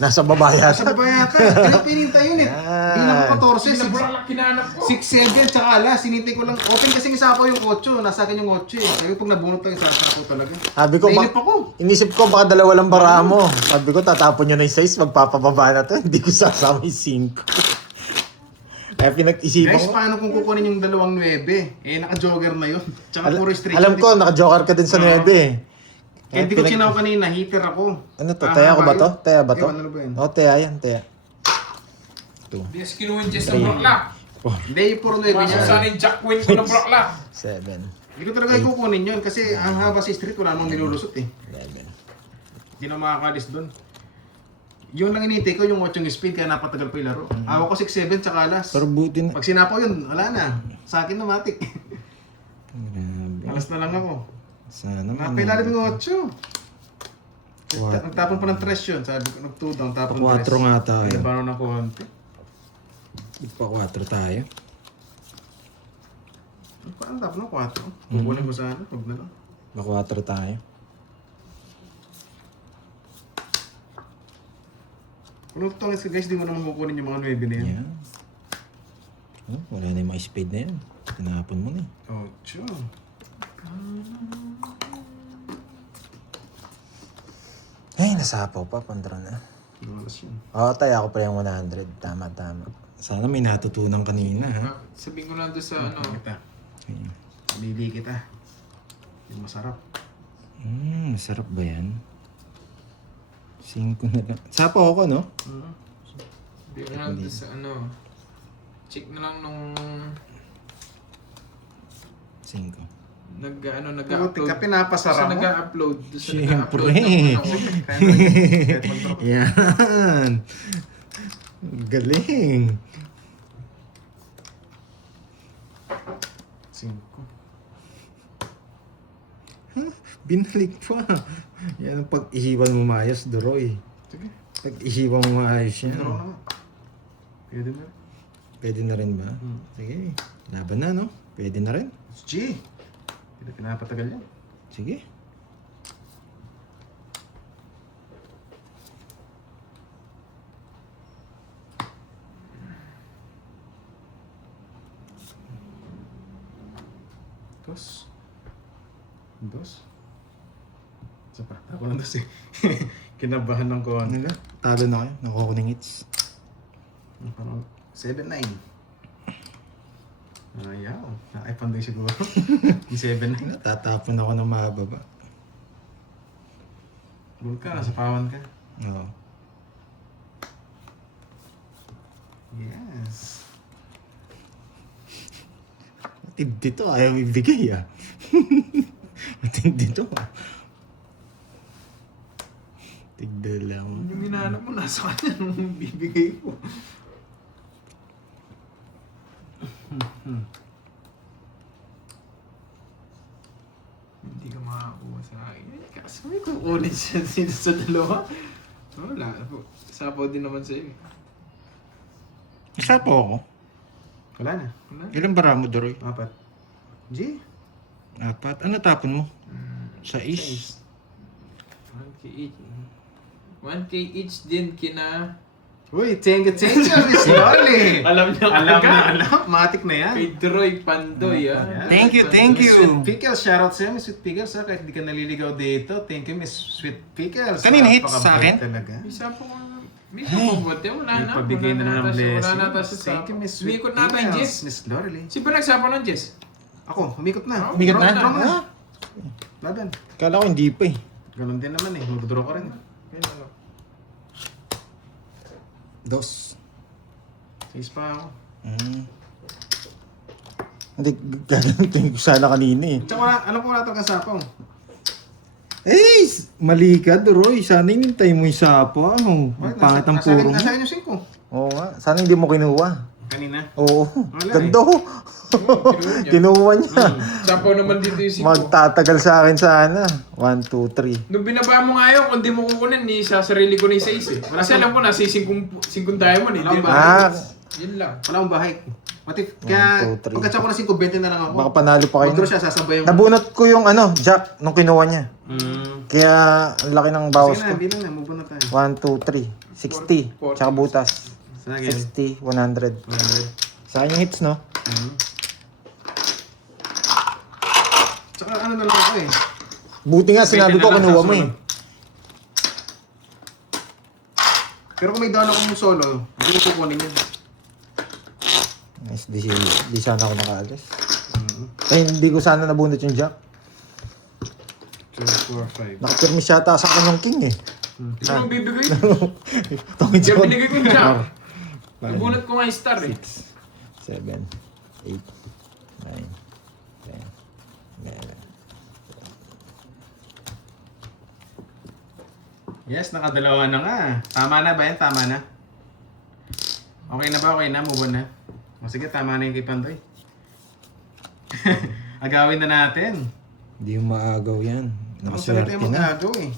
Nasa baba Sa yata. baba yata. Kaya pinintay yun eh. Yan. Bilang ko 14, Bulaklak kinanap ko. 6, 7, tsaka alas. Sinintay ko lang. Open kasi isapaw yung 8. Nasa akin yung 8 eh. Sabi pag nabunot lang isasapaw talaga. Sabi ko, Nainip ako. inisip ko baka dalawa lang bara mo. Sabi ko, tatapon nyo na yung 6, magpapababa na to. Hindi ko sasama yung 5. Kaya pinag-isipan Guys, ko. paano kung kukunin yung 2-9? Eh, naka-jogger na yun. Tsaka puro street. Alam ko, naka-joker ka din sa 9 eh. Kaya hindi ko sinaw kanina. Heater ako. Ano to? Taya ko ba to? Taya ba to? Ewan, ano ba yun? Oo, taya yan, taya. Ito. Hindi kasi kinuha yung Jess ng bulaklak. Hindi, yung puro 9 Pasok niya. sana yung Jack Quinn ko ng bulaklak. 7. Hindi ko talaga kukunin yun kasi ang haba sa street wala namang nilulusot eh. 11. Hindi na makakalis doon. Yun lang inintay ko yung 8 speed kaya napatagal pa yung laro. Awa ko 6-7 tsaka alas. Pero buti na. Pag sinapaw yun, wala na. Sa akin na matik. Grabe. Alas na lang ako. Sana Napailalim yung 8. What? Nagtapon pa ng 3 yun. Sabi ko, nag-2 down, tapon Pa 4 nga tayo. Ay, paano na konti? Pa 4 tayo. Paano tapon ng 4? Kukunin ko sana, huwag na lang. Pa 4 tayo. Kung nagtungis ka guys, di mo naman kukunin yung mga 9 na yan. Yan. Oh, wala na yung mga speed na yan. Tinapon mo na eh. 8. Ay, nasapaw pa. Pandra na. Alas yun. Oo, taya ko pa yung 100. Tama. Sana may natutunan kanina ha. Sabihin ko lang doon sa ano. Kita. Ayun. Lili kita. Yung masarap. Masarap ba yan? 5 na lang. Sapaw ako, no? Sabihin ko lang doon sa ano. Check na lang nung 5. nag-upload. Ka pinapasara Sa mo. nag-upload. Doon sa Siyempre. nag-upload ng ano. Kahit mag-drop. Yan. Galing. 5. Binalik pa. Yan ang pag-ihiwan mo maayos, Doroy. Sige. Pag-ihiwan mo maayos yan. Draw na nga. Pwede na. Pwede na rin ba? Sige. Laban na, no? Pwede na rin. G. Hindi pinapatagal yan. Sige. Dos. Isa pa. Ako lang dos eh. Kinabahan ng ko. Ano na? Talo na kayo. Nakuha ko ng hits. 7-9. Ayaw. Naka-iPhone din siguro. Yung 7-9. Tatapon ako ng mababa. Goal ka. Nasa pawan ka. Oo. Yes. Matindi to. Ayaw ibigay ah. Matindi to ah. Tigda lang. Yung minano mo nasa kanya nung bibigay ko. Hindi ka makakuha sa akin. Kasi may kukunin siya dito sa dalawa. Wala. Sapaw din naman sa'yo. Isa po ako. Wala na. Wala. Ilang bara mo, Doroy? 4. G? 4. Ano tapon mo? Sa is. 1K each. 1K each din kina... Uy, thank you, Miss Loli. Alam niya Alam ka. na, alam. Matik na yan. Kay Troy Pandoy, ah. Yeah. Thank you. Miss Sweet Pickles, shoutout sa'yo, Miss Sweet Pickles, ha? Kahit di ka naliligaw dito. Thank you, Miss Sweet Pickles. Kanina hits sa Napakabait akin? Talaga. Isa po ko na. May kapabote, wala na. Nagpabigay na ng blessing. Wala na tayo sa Thank you, Miss Sweet Umikot na tayo, Jess. Miss Lorely. Sino ba nagsapaw ng Jess? Ako, umikot na. Umikot na? Draw mo na. Ah. Laban. Kala ko hindi pa eh. Ganun din naman eh. Magdodraw ka rin. Ayun, ano. 2. 6 pa ako. Hindi, gagamitin ko sana kanina eh. Tsaka alam ko wala itong kasapaw. Eh, mali ka, Doroy. Sana inintay mo yung sapo. Ang pangat ang puro mo. Nasa akin yung 5. Oo nga. Sana hindi mo kinuha. Kanina. Oo. Wala Ganda ko. Kinuha niya. Kinuha niya. Sapaw naman dito yung 5. Magtatagal sa akin sana. 1, 2, 3. Nung binaba mo nga yun, kung di mo kukunin, ni sa sarili ko na yung 6 eh. Kasi alam ko na, si 5 diamond eh. Wala Di ba? ba? Ah, Yun lang. Wala akong bahay. Matik. Kaya 1, 2, 3. pagkatsa ko na 5, 20 na lang ako. baka panalo pa kayo. Magdraw siya, sasabay yung... Nabunot ko yung Jack nung kinuha niya. Kaya ang laki ng bawas Sige na, ko. bilang na. Move on na tayo. 1, 2, 3. 60. Tsaka butas. Sa akin. 60, 100. 100. Sa akin yung hits, no? Tsaka ano na lang ako eh. Buti nga sinabi ko kinuha mo eh. Pero kung may down akong solo, hindi ko kukunin yun. Nice, di sana ako nakaalis. Ay, hindi ko sana nabunot yung Jack. 2, 4, 5. Nakapirmis yata sa akin yung king eh. Ito nung bibigay. Tungit Kaya sa binigay ko yung jack. Nabunot ko nga yung star eh. 7, 8, 9, 10, 11. Yes, nakadalawa na nga. Tama na ba yan? Tama na? Okay na ba? Okay na? Move on na? O sige, tama na yung kay Pandoy. Agawin na natin. Hindi yung maagaw yan. Nakaswerte Nakaswerte yung na. mag-agaw eh.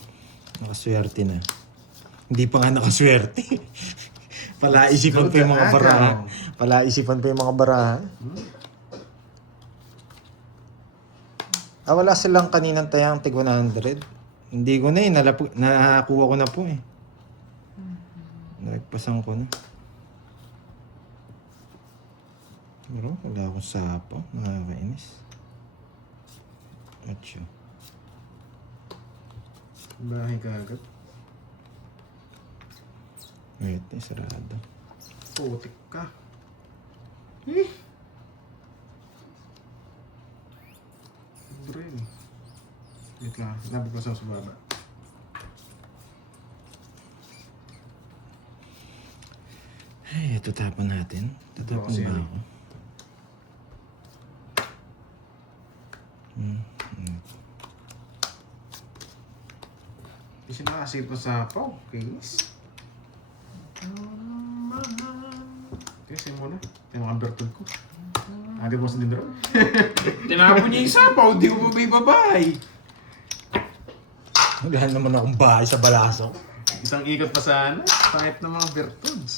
Nakaswerte na. Hindi pa nga nakaswerte. Palaisipan pa yung mga Agaw. baraha. Palaisipan pa yung mga baraha. Wala silang kaninang tayang tig 100. Hindi ko na eh. Nakakuha ko na po eh. Nagpasan ko na. Pero wala akong sapo. Nakakainis. Atyo. Bahay ka agad. Wait, sarado. Putik ka. Brain. Wait lang. Nabuklas ako sa baba. Ay, ito tapon natin. Tatapon Oo, ba sige. ako? Hindi siya nakasave pa sa paw. Case. Kasi muna. Ito yung mga bertod ko. Agad mo sa dindro. Tinapon niya yung sapaw, di ko pa ibabay. Wala naman akong bahay sa balaso. Isang ikot pa sana. Pangit ng mga bertods.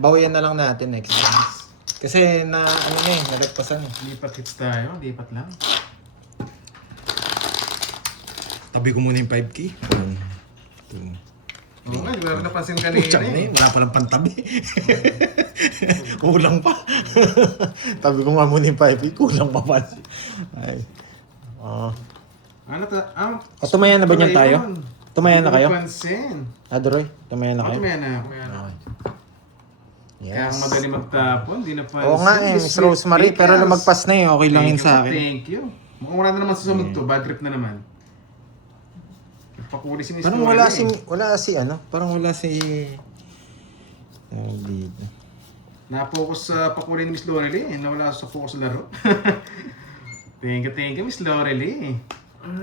Bawian na lang natin next time. Kasi nalagpasan eh. Lipat hits tayo. Lipat lang. Tabi ko muna yung 5K. 1, 2. Oo nga, di ba napansin kanina Putsang na eh. yun, wala palang pantabi. Kulang pa. Tabi ko nga muna yung 5K, kulang pa pa. Ay. Ano ta? Tumaya na ba niyan tayo? Tumaya na kayo? Hindi ko napansin. Doroy, tumaya na kayo? Tumaya na ako. Kaya Yes. madali magtapon, di napansin. Oo nga eh, Miss Rosemary, pero lumagpas na eh, okay lang yun sa akin. Thank you. Mukhang wala na naman susunod to, bad trip na naman. Nagpakuli si Miss Parang Lorely. parang wala si... dito. Na-focus sa pakuli ni Miss Lorely, nawala sa focus sa laro. Thank you, Miss Lorely.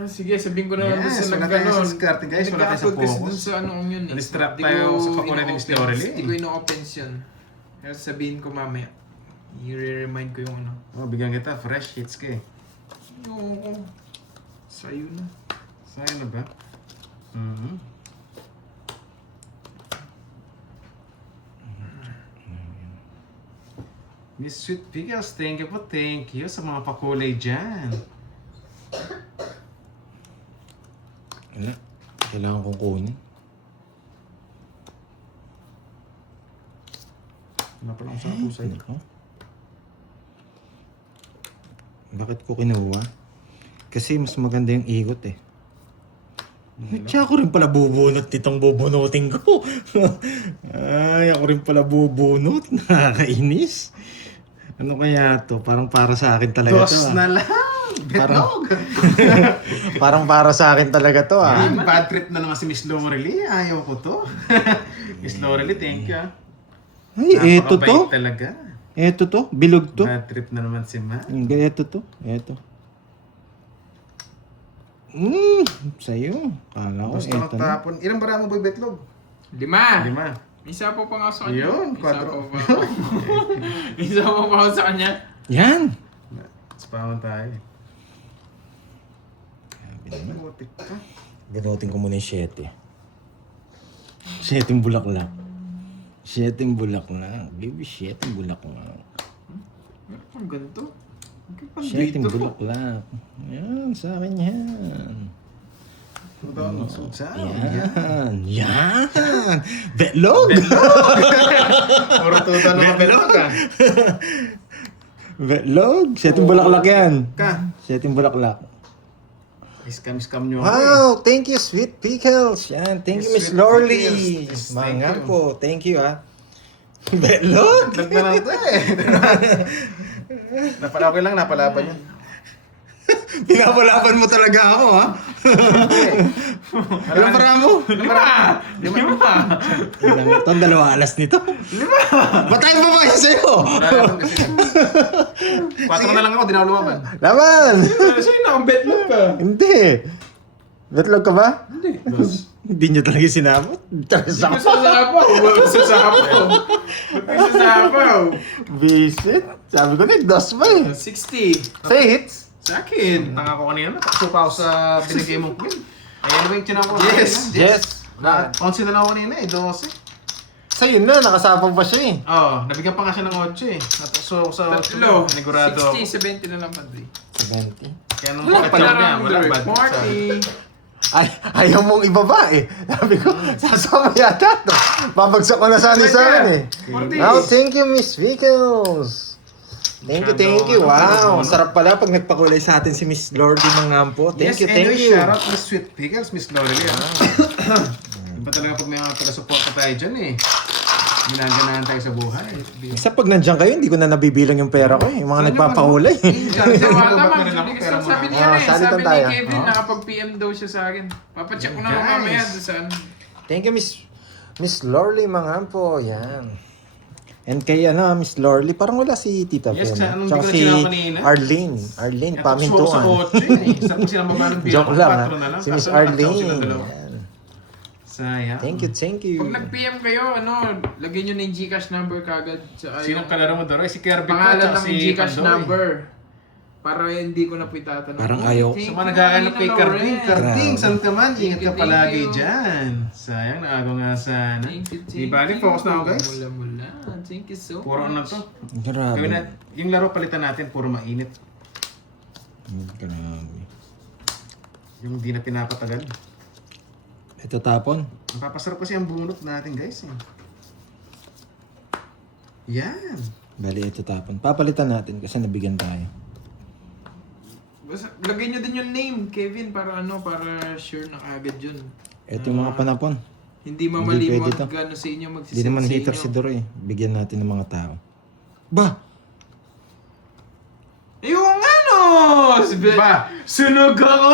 Sige, sabihin ko na lang Yes, sa wala tayo nagganon. sa diskarte, guys. Wala tayo sa Nag-upload kasi focus. dun sa ano yun eh. Na-distract Di tayo ko sa pakulan ni Miss ino-opens. Lorely. Hindi ko ino-opens yun. Kaya sabihin ko mamaya. I-remind ko yung ano. Oh, bigyan kita. Fresh hits ka eh. Oo. Sa'yo na. Sa'yo na ba? Mhm. Miss Sweet Pickles, thank you sa mga pakulay dyan. Wala. Kailangan kong kunin. Wala pa lang sa pusa yun. Ano? Bakit ko kinuha? Kasi mas maganda yung ikot eh. Tsaka ako rin pala bubunot nitong bubunutin ko. Ay, ako rin pala bubunot. Nakakainis. Ano kaya to? Parang para sa akin talaga to. Dos Ah. na lang! Parang- Betlog! Parang para sa akin talaga to ah. Ay, bad trip na naman si Miss Lorely. Ayaw ko to. Miss Lorely, thank you. Ah. Ay, eto to. Napakabait talaga. Eto to. Bilog to. Bad trip na naman si Ma. Hindi, eto to. Eto. Sa'yo. Kala ko Gusto eto na. tapon. Ilang bara mo ba betlog? 5. 5. Isa po pa nga sa kanya. Yun, Isa 4. po pa. Isa po pa ako sa kanya. Yan. Spawan tayo. Sabi naman. Butik ka. Bunutin ko muna yung 7. 7 bulaklak. 7 bulaklak. Baby, 7 bulaklak. Meron pang ganito. Ang 7 dito. bulaklak. Yan, sa akin yan. Punta ako ng sa Yan. Yan. Betlog. Puro tuta naman betlog ka. Betlog. 7 bulaklak yan. Ka. 7 bulaklak. Iskam nyo ako eh. Wow, thank you, Sweet Pickles. Yan, thank you, Miss Sweet Lorly. Pickles. Thank Mga you. po, thank you ah. Betlog. Betlog na lang to eh. Okay lang, napalaban niya. Pinapalaban mo talaga ako ha. Ilang para mo? 5! 5! Ito, 2 alas nito. 5! Ba't tayo pa ba sa'yo? 4 na lang ako, di na ako lumaban. Laban! Sa'yo nakabetlog ka. Hindi. Betlog ka ba? Hindi. Hindi nyo talaga sinabot. Taras Hindi ako. ko sasapaw. Wala sasapaw. Ba't ko sasapaw? Visit. Sabi ko nag-dos pa eh. 60. Say hits. Sa akin. Tanga ko kanina, natakso pa ako sa binigay mong queen. Ay, ano ba yung tinako? Yes. Yes. Na, 11 na lang ako kanina eh, 12. Sa'yo na, nakasapang pa siya eh. Oo, nabigyan pa nga siya ng 8 eh. Natakso ako sa 8. Tatlo. Negurado ako. 60, 70 na lang padre. 70. Kaya nung Wala pa pakachok na niya, lang. wala bad trip sa akin. 40. Ay, ayaw mong ibaba eh. Sabi ko, sasama yata to. Babagsak ko na sana sa akin eh. 40. Wow, thank you, Miss Vickles. Thank you. Wow, sarap pala pag nagpakulay sa atin si Miss Lordy Mangampo. Thank you. Anyway, shout out Miss Sweet Pickles, Miss Lorely. Iba talaga pag may mga taga-suporta tayo dyan eh. Ginaganahan tayo sa buhay. Isa pag nandiyan kayo, hindi ko na nabibilang yung pera ko eh. Yung mga nagpapakulay. Sabi niya Ah, eh, salitan sabi ni tayo. Kevin, Ah. nakapag-PM daw siya sa akin. Papacheck ko na lang Guys. mamaya doon sa ano. Thank you, Miss Lorly Mangampo. Yan. And kay Miss Lorly, parang wala si Tita Yes, Fiona. anong Tsaka hindi ko si na sinabi kanina? Arlene. Sa Pamintuan. 8 eh. Sarap ko silang baba ng bilang. Joke lang 4 na lang. Si Miss Kaso nakataw sila Arlene. dalawa. Yan. Sayang. Thank you. Pag nag-PM kayo, lagyan nyo na yung Gcash number kagad. Sa Sinong kalaro mo doon? Si Kirby pangalan tsaka ng Gcash Pandoy. number. Para hindi ko na po itatanong. Parang ayaw. Thank Sa you, mga naghahanap kay Nina Carding, Loren. Carding, Grabe. saan ka man? Ingat ka Thank palagi you. dyan. Sayang, naago nga sana. Thank you. Di ba? Focus na ako guys. Mula. Thank you so Puro ano much. to. Grabe. Gawin na, yung laro palitan natin, puro mainit. Grabe. Yung di na pinapatagal. Ito tapon. Ang papasarap kasi ang bunot natin guys. Eh. Yan. Bali, ito tapon. Papalitan natin kasi nabigyan tayo. Basta, lagay nyo din yung name, Kevin, para para sure na agad yun. Ito yung mga panapon. Hindi mamali Hindi pwede to. mag-ano sa inyo, Hindi magsisend naman sa hater inyo. si Doro eh. Bigyan natin ng mga tao. Ba! Yung Ba? Sunog ako!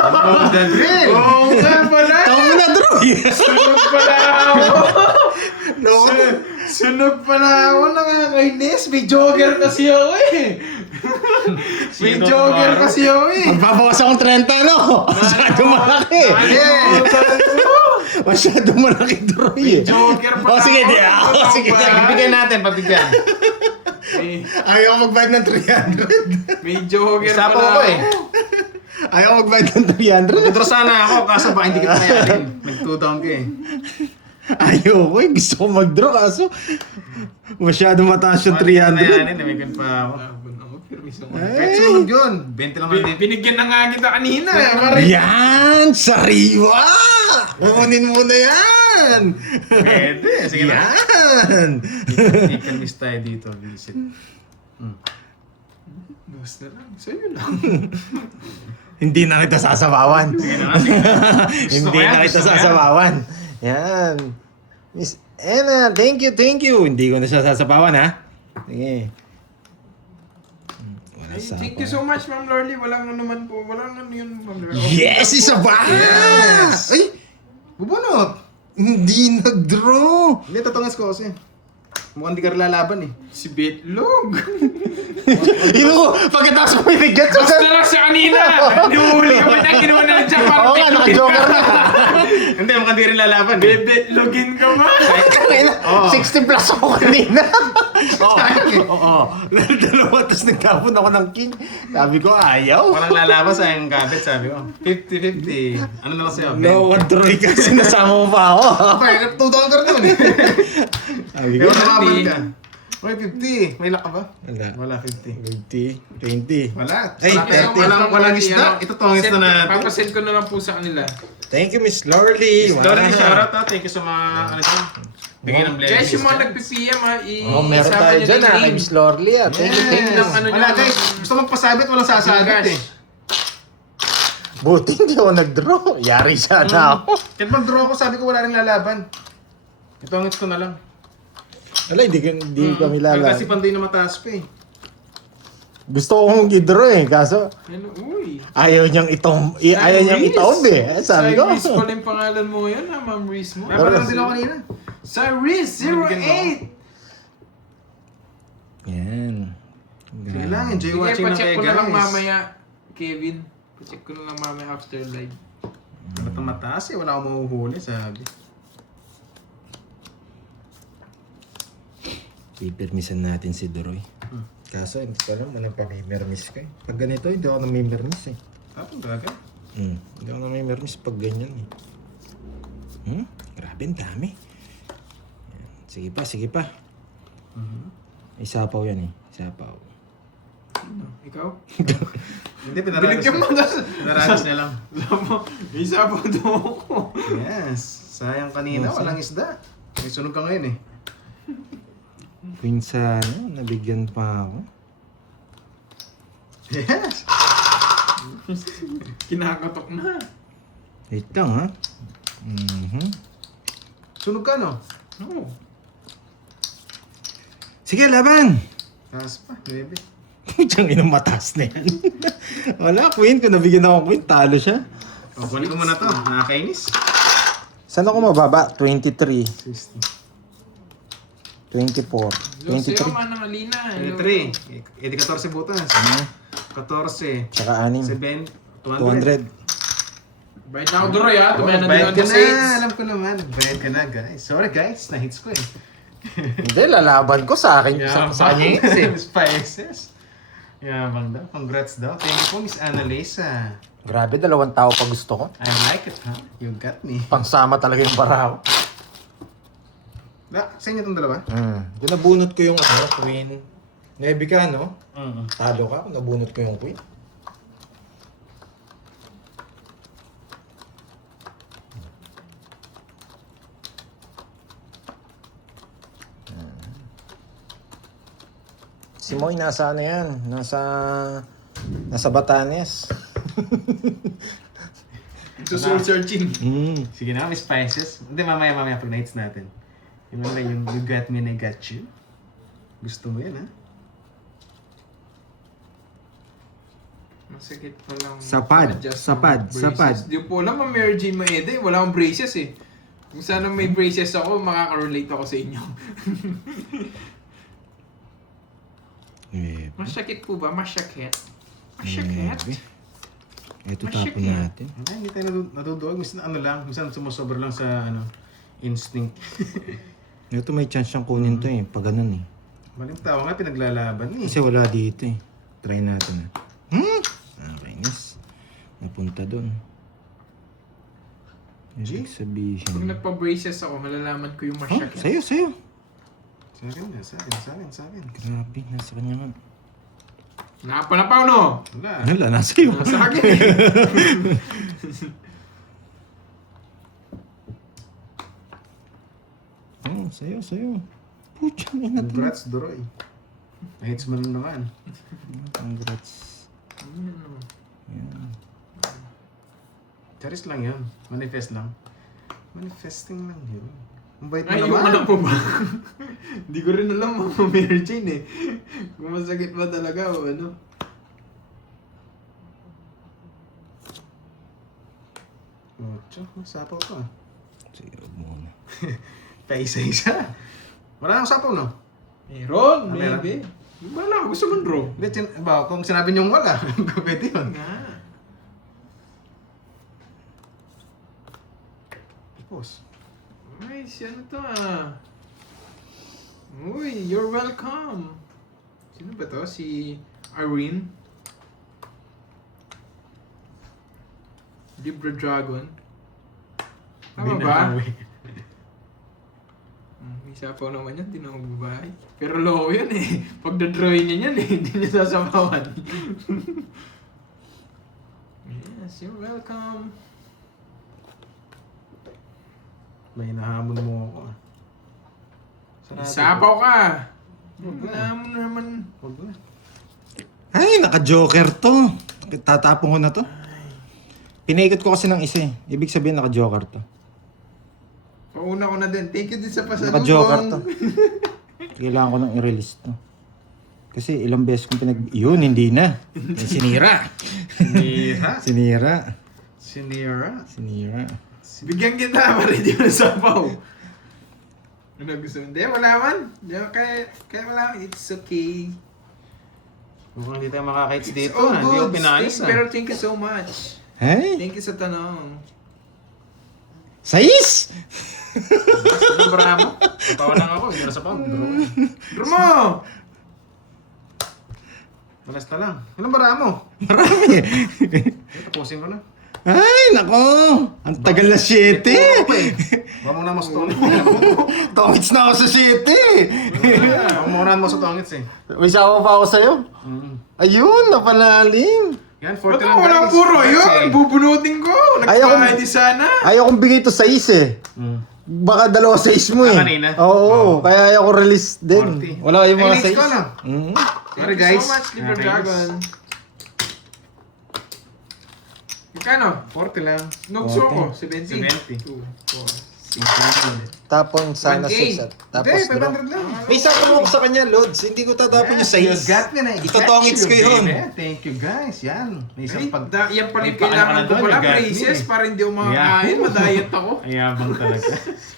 Oh, the drill! Oo nga pala! Tao mo na, Doro! Sunog pala ako! No! Sunog pala ako, nakakainis. May jogger kasi ako eh. May Sino jogger tomorrow? kasi ako eh. Magbabawas akong 30, no? Masyado malaki. Masyado malaki, Doro eh. Joker pala O sige, ako. di ako. Sige, Ano ba? sige. Pabigyan natin, pabigyan. Ayaw magbayad ng 300. May joker Isa pa pala ako eh. Ayaw magbayad ng 300. Withdraw sana ako, kaso baka hindi kita mayarin. Nag-2 down ka eh. Ayaw ko eh. Gusto ko mag-draw kaso masyado mataas yung 300. Mayarin, may gan pa ako. Laban ako, permiso ko. Kahit sunog yun, 20 lang ang Binigyan na nga kita kanina. Yan! Sariwa! Kukunin mo na yan! Pwede, sige na. Yan! Chicken miss tayo dito, visit. Basta lang, sa'yo lang. Hindi na kita sasabawan. Hindi ko yan, na kita gusto ko yan. sasabawan. Yan. Miss Anna, thank you, thank you. Hindi ko na siya sasabawan, ha? Sige. Wala sa Thank you so much, Ma'am Lorly. Walang ano man po. Walang ano yun, Ma'am Lorly. Yes, isa ba? Yes! Ay, Bubunot! hindi nag-draw. Hindi, tatangas ko kasi. Mukhang di ka rin lalaban eh. Si Betlog. Pagkatapos mo binigyan sa... Basta lang siya kanina. Nihuhuli ka ba niya? Kinuha na lang siya para Oo nga, naka-joker na. Hindi, mukhang di rin lalaban eh. Betlogin ka ba? 60 plus ako kanina. Oo. Dalawa, tapos nagkapon ako ng king. Sabi ko, ayaw. Walang lalaban sa yung gamit, sabi ko. 50-50. Ano na lang sa'yo? No, Android ka. Sinasama mo pa ako. Okay, 2 down ka rin naman eh. Sabi ko, Pero nakaban ka. May 50. May lock ka ba? wala. Wala 50. 20, 20. Wala. Ay, Walang isda. Ito tongis na natin. Papasend ko na lang po sa kanila. Thank you, Miss Lorly. Lord, shoutout ha. Thank you sa mga ano ito. Bigay ng blessings. Guys, yung mga nag-PPM ha, Oh, meron isama tayo nyo dyan ng ha, kay link. Miss Lorly ah. Thank you, thank you. Ng ano Wala nyo. guys. Gusto magpasabit, walang sasabit eh. Buti hindi ako nag-draw. Yari sana ako. Kahit mag-draw ko, sabi ko wala rin lalaban. Ito ang ko na lang. Wala, hindi kami lala. Kasi panday na mataas pa eh. Gusto ko mong i-draw eh, kaso Ano, uy. ayaw niyang itaob eh. Sabi ko. Cyrus pala yung pangalan mo ngayon ha, Ma'am Riz mo. Napanood din ako kanina. Cyrus 08! Yan. Sige lang, enjoy Sige, watching na pacheck kayo ko na lang guys. mamaya, Kevin. Pacheck ko na lang mamaya after live. Ba't ang mataas eh? Wala akong mahuhuli, sabi. Pipirmisan natin si Doroy. Kaso hindi ko alam anong pamimermis ko eh. Pag ganito, hindi ako namimermis eh. Tapos talaga. Hindi ako namimermis pag ganyan eh. Grabe, ang dami. Yan. Sige pa, sige pa. Isapaw yan eh. Isapaw. Ano, ikaw? Hindi, pinaragas Binigyan mo na. Pinaragas niya lang. Isa pa doon ko. Yes. Sayang kanina, walang isda. May sunog ka ngayon eh. Queen sa ano, nabigyan pa ako. Yes. Kinakatok na. Wait lang ha. Sunog ka no? Oo. Sige, laban! Taas pa, baby. Diyan inong mataas na yan. Wala, Queen. Kung nabigyan ako Queen, talo siya. O, kunin ko muna to. Nakakainis. Saan ako mababa? 23, 60. 24, Lo, sa'yo 23. manang alina. 23. 14 butas. 14. Tsaka 6. 7. 200. Bayad na ako Doroy ha. Tumaya na din Bayad ako ka sa na. AIDS. Alam ko naman. Bayad ka na, guys. Sorry, guys. Na-hits ko eh. Hindi, lalaban ko sa akin. Sa kanya yun eh. Spices. Yabang daw. Congrats daw. Thank you po, Miss Annalisa. Grabe, 2 tao pa gusto ko. I like it, ha? You got me. Pangsama talaga yung baraw. Sa inyo itong dalawa? Doon nabunot ko yung ano, Queen. Nebi ka, no? Mm-hmm. Talo ka, nabunot ko yung Queen. Si Moy nasa ano yan? Nasa Batanes. So soul searching. Sige na, may spices. Hindi, mamaya pag na-hits natin. Yung mga yung you got me and I got you. Gusto mo yan, ha? Masakit pa lang. Sapad, adjust sapad, ng braces. sapad. Di po alam, Mary Jane Maede. Wala akong braces eh. Kung sana may braces ako, makaka-relate ako sa inyo. Masakit po ba? Masakit? Masakit? Ito Masakit. tapon natin. Hindi tayo natuduwag. Minsan ano lang, minsan sumusobra lang sa instinct. Ito may chance siyang kunin to eh, pag ganun eh. Maling tao nga, pinaglalaban eh. Kasi wala dito eh. Try natin. Kainis. Napunta doon. Ibig Pag sabihin. nagpa-braces ako, malalaman ko yung Oh, masyakit. sa'yo, sa'yo. Sa akin na, sa akin. Grabe, nasa kanya nga. Napanapaw no! Wala. Wala, nasa iyo. Sa akin eh. Oh, sa'yo, sa'yo. Pucha, ina to. Congrats, Doroy. Na-hits mo lang naman. Congrats. Yan. Charis lang yun. Manifest lang. Manifesting lang yun. Ang bait mo Ay, yung naman. anak mo ba? Hindi ko rin alam mga Mary Jane eh. Kung masakit ba talaga o ano. Oh, tiyo, sapaw to ah. Sige, huwag muna. Paisa-isa. Wala akong sapaw, no? Meron, meron? maybe. Wala, gusto mo draw. Hindi, kung sinabi niyong wala, pwede yun. Nga. Tapos. Ay, si ano to ah. Uy, you're welcome. Sino ba to? Si Irene? Libra Dragon? Tama ba? Isa pa naman yan, di na magbabahay. Pero loko yun eh. Pag na-drawing niya yan eh, hindi niya sasabawan. Yes, you're welcome. May hinahamon mo ako ah. Isapaw ka! Wala mo naman. Huwag na. Ay, naka-joker to. Tatapon ko na to. Pinaikot ko kasi ng isa eh. Ibig sabihin naka-joker to. Pauna ko na din. Thank you din sa pasalubong. Naka-joker to. Kailangan ko nang i-release to. Kasi ilang beses kong Yun, hindi na. Sinira. Sinira. Sinira. Sinira. Sinira. Bigyan kita para hindi mo nasapaw. Ano gusto mo? Hindi, wala man. Hindi, kaya wala man. It's okay. Mukhang hindi tayo makakaits It's dito all ah. Hindi ko good. pinayos ah. Pero thank you so much. Hey, Thank you sa tanong. sais! Ano ba mo? Tawa lang ako. Hindi na sa pound. Draw mo! Malas na lang. Anong bara mo? Marami. Tapusin ko na. Ay, nako! Ang tagal na 7! Huwag mo na mo sa tongits. Tongits na ako sa 7! Huwag mo na mo sa tongits eh. May sawa pa ako sa'yo. Mm. Ayun, napalalim. Yan, 40 Ba't lang mo walang guys. puro That's yun? eh. Bubunutin ko. Ayaw ko- Nagpa-ID sana. Ayaw kong bigay to 6 eh. Mm. Baka dalawa 6 mo eh. Kanina? Oo, kaya ayaw ko release din. 40. Wala yung mga Ay, 6. next ko lang. Mm. Sorry Thank you guys. so much, Libra Okay. Dragon. Magkano? 40 lang. Nugso ko. 70. 70. 2, 4, Tapon sana 1K. 6 at tapos Hindi, draw. 500 lang. May sabi mo ko sa kanya, Lods. Hindi ko tatapon yung 6. You got me na. Itotongits ko yun. Baby. Thank you guys. Yan. May isang pag... yan pala yung May paano kailangan ka ko doon, pala. you got me. Braces para hindi ako makakain. Madayet ako. Ayabang talaga.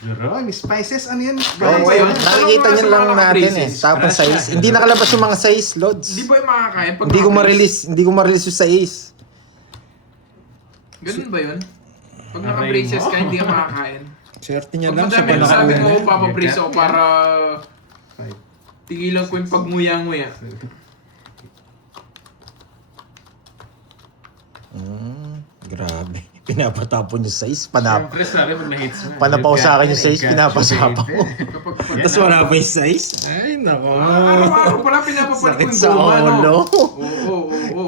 Pero, may spices. Ano yan? Oo, Ano ba yun? nakikita Anong nyo mga lang mga natin eh. braces? Tapon 6. Hindi nakalabas yung mga 6, Lods. Hindi ba yung makakain? Pag Hindi ko mga ma-release. Hindi ko ma-release yung 6. braces? Ganun ba yun? Pag Aray naka-braces mo. ka, hindi ka makakain. Swerte niya Pag lang sa madami na sabi panahon. ko, papabrace ako para Five. tigilan ko yung pagmuya-nguya. Grabe. Pinapatapon yung 6. Panap. Siyempre, sabi pag na-hits mo. Panapaw sa akin yung You got 6, me, pinapasapa baby. ko. Kapag Tapos wala pa yung 6? Ay, nako. araw-araw pala pinapapalit ko Sakit yung sa goma, no? ulo. Oo.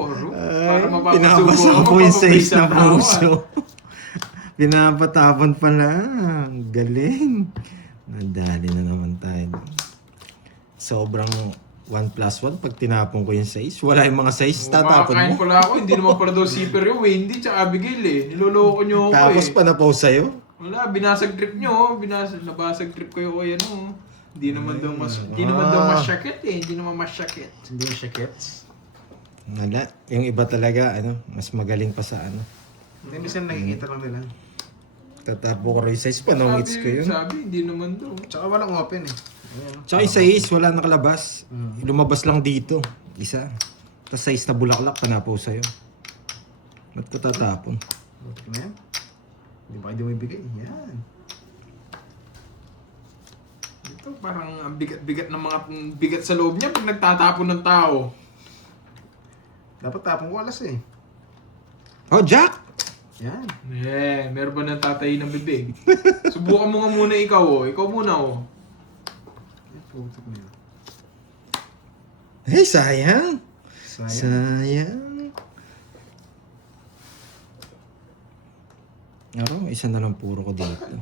Para mapapasubo Pinapasa ako, ko yung 6 papabrace ng ako, ah. puso. Pinapatapon pala. Galing. Nadali na naman tayo. Sobrang 1+1 pag tinapon ko yung 6. Wala yung mga 6, tatapon Makakain mo. pala ako, hindi naman pala daw zipper yung Wendy tsaka Abigail eh. Niloloko nyo ako Tapos eh. panapaw sa'yo. Wala, binasag trip nyo. Nabasag trip ko yung ano. Hindi naman daw masyakit eh. Hindi naman masyakit. Hindi yung shakets. Wala. Yung iba talaga, mas magaling pa sa Hindi, minsan nakikita lang nila. Tatapo ko rin yung 6, panongits ko yun. Sabi, hindi naman daw. Tsaka walang open eh. Ayan. Tsaka yung 6, wala nakalabas. Lumabas lang dito. Isa. Tapos 6 na bulaklak, panapaw sa'yo. Ba't ko tatapon? Okay na yan. Hindi ba kayo dumibigay? Yan. Ito parang ang bigat-bigat ng mga bigat sa loob niya pag nagtatapon ng tao. Dapat tapong ko alas eh. Oh, Jack! Yan. Meron ba ng tatay ng bibig? Subukan mo nga muna ikaw, oh. Ikaw muna, oh. Ay, puto ko yun. Hey, sayang! Sayang. Sayang. Araw, isa na lang puro ko dito.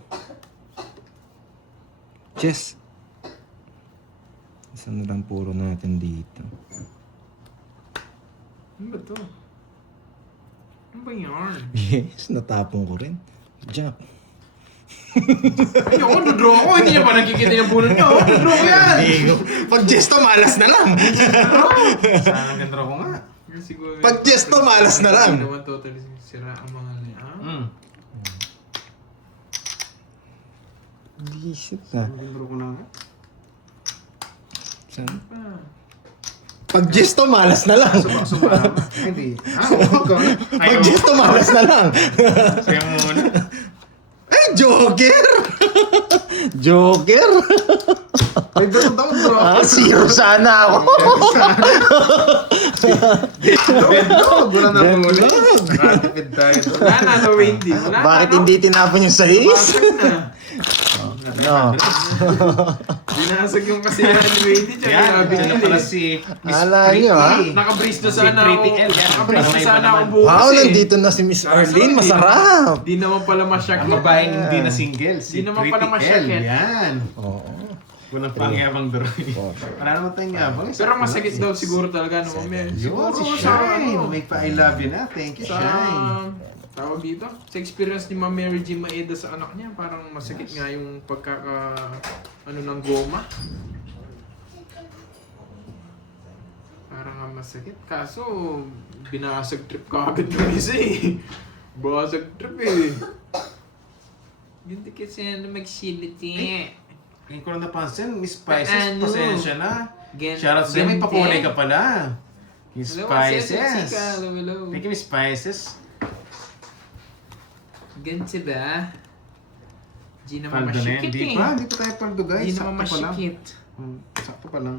Chess. Isa na lang puro natin dito. Ano ba to? Ano ba yan? Yes, natapon ko rin. Jack. Ay, ako, dodraw ako. Hindi niya pa nakikita yung puno niya. Ako, dodraw ko yan. Pag gesto, malas na lang. Sana ganda ko nga. Siguro, Pag gesto, malas na lang. Hindi naman totally sira ang mga niya. Hmm. Isip na. Ganda ko na nga. Saan? Pa. Pag gesto, malas na lang. Sumama. Hindi. Huwag ko. Pag gesto, malas na lang. Sayo mo muna. Ay, Joker! Joker! Ay, ganda ko bro. Zero sana ako. Bedlog. Wala na po ulit. Bedlog. Nakatipid tayo. Wala na, no, Wendy. Wala na, Bakit no? hindi tinapon yung sais? Basag na. No. Binasag yung kasiyahan ni Wendy. Tsaka Yan. sabi Diyan na niya, pala eh. si Miss Ala nyo, ha? Pretty. Naka-brace na Si sana ako. Pretty L, yan. Naka-brace na May sana pa ako naman. bukas Wow, eh. nandito na si Miss Arlene. Masarap. Di naman pala Ang masyakit. babaeng hindi na single. Si Di naman pala Pretty L. masyakit. Yan. Oo. Walang pangyabang Duroy. Wala naman tayong yabang. Pero masakit daw siguro talaga no, mamaya. Yun, Siguro si sa Shine. ano, May pa I love you na. Thank you, sa Shine. tawag dito, sa experience ni Ma'am Mary G. Maeda sa anak niya, parang masakit nga yung pagkaka ano ng goma. Parang nga masakit. Kaso, binasag trip ka agad ng isa eh. Basag trip eh. Ganti kasi ano magsilit eh. Ngayon ko lang napansin, Miss Spices, Ano? pasensya na. Gan- Shoutout sa'yo, may ganti. pakulay ka pala. Miss Hello, Spices. Sika. Hello, hello. Thank you, Miss Spices. Ganti ba? Di naman Paldo na yan. masyikit Di eh. pa, di pa tayo paldo guys. Di naman Sakto pa lang. masyikit. Sakto pa lang.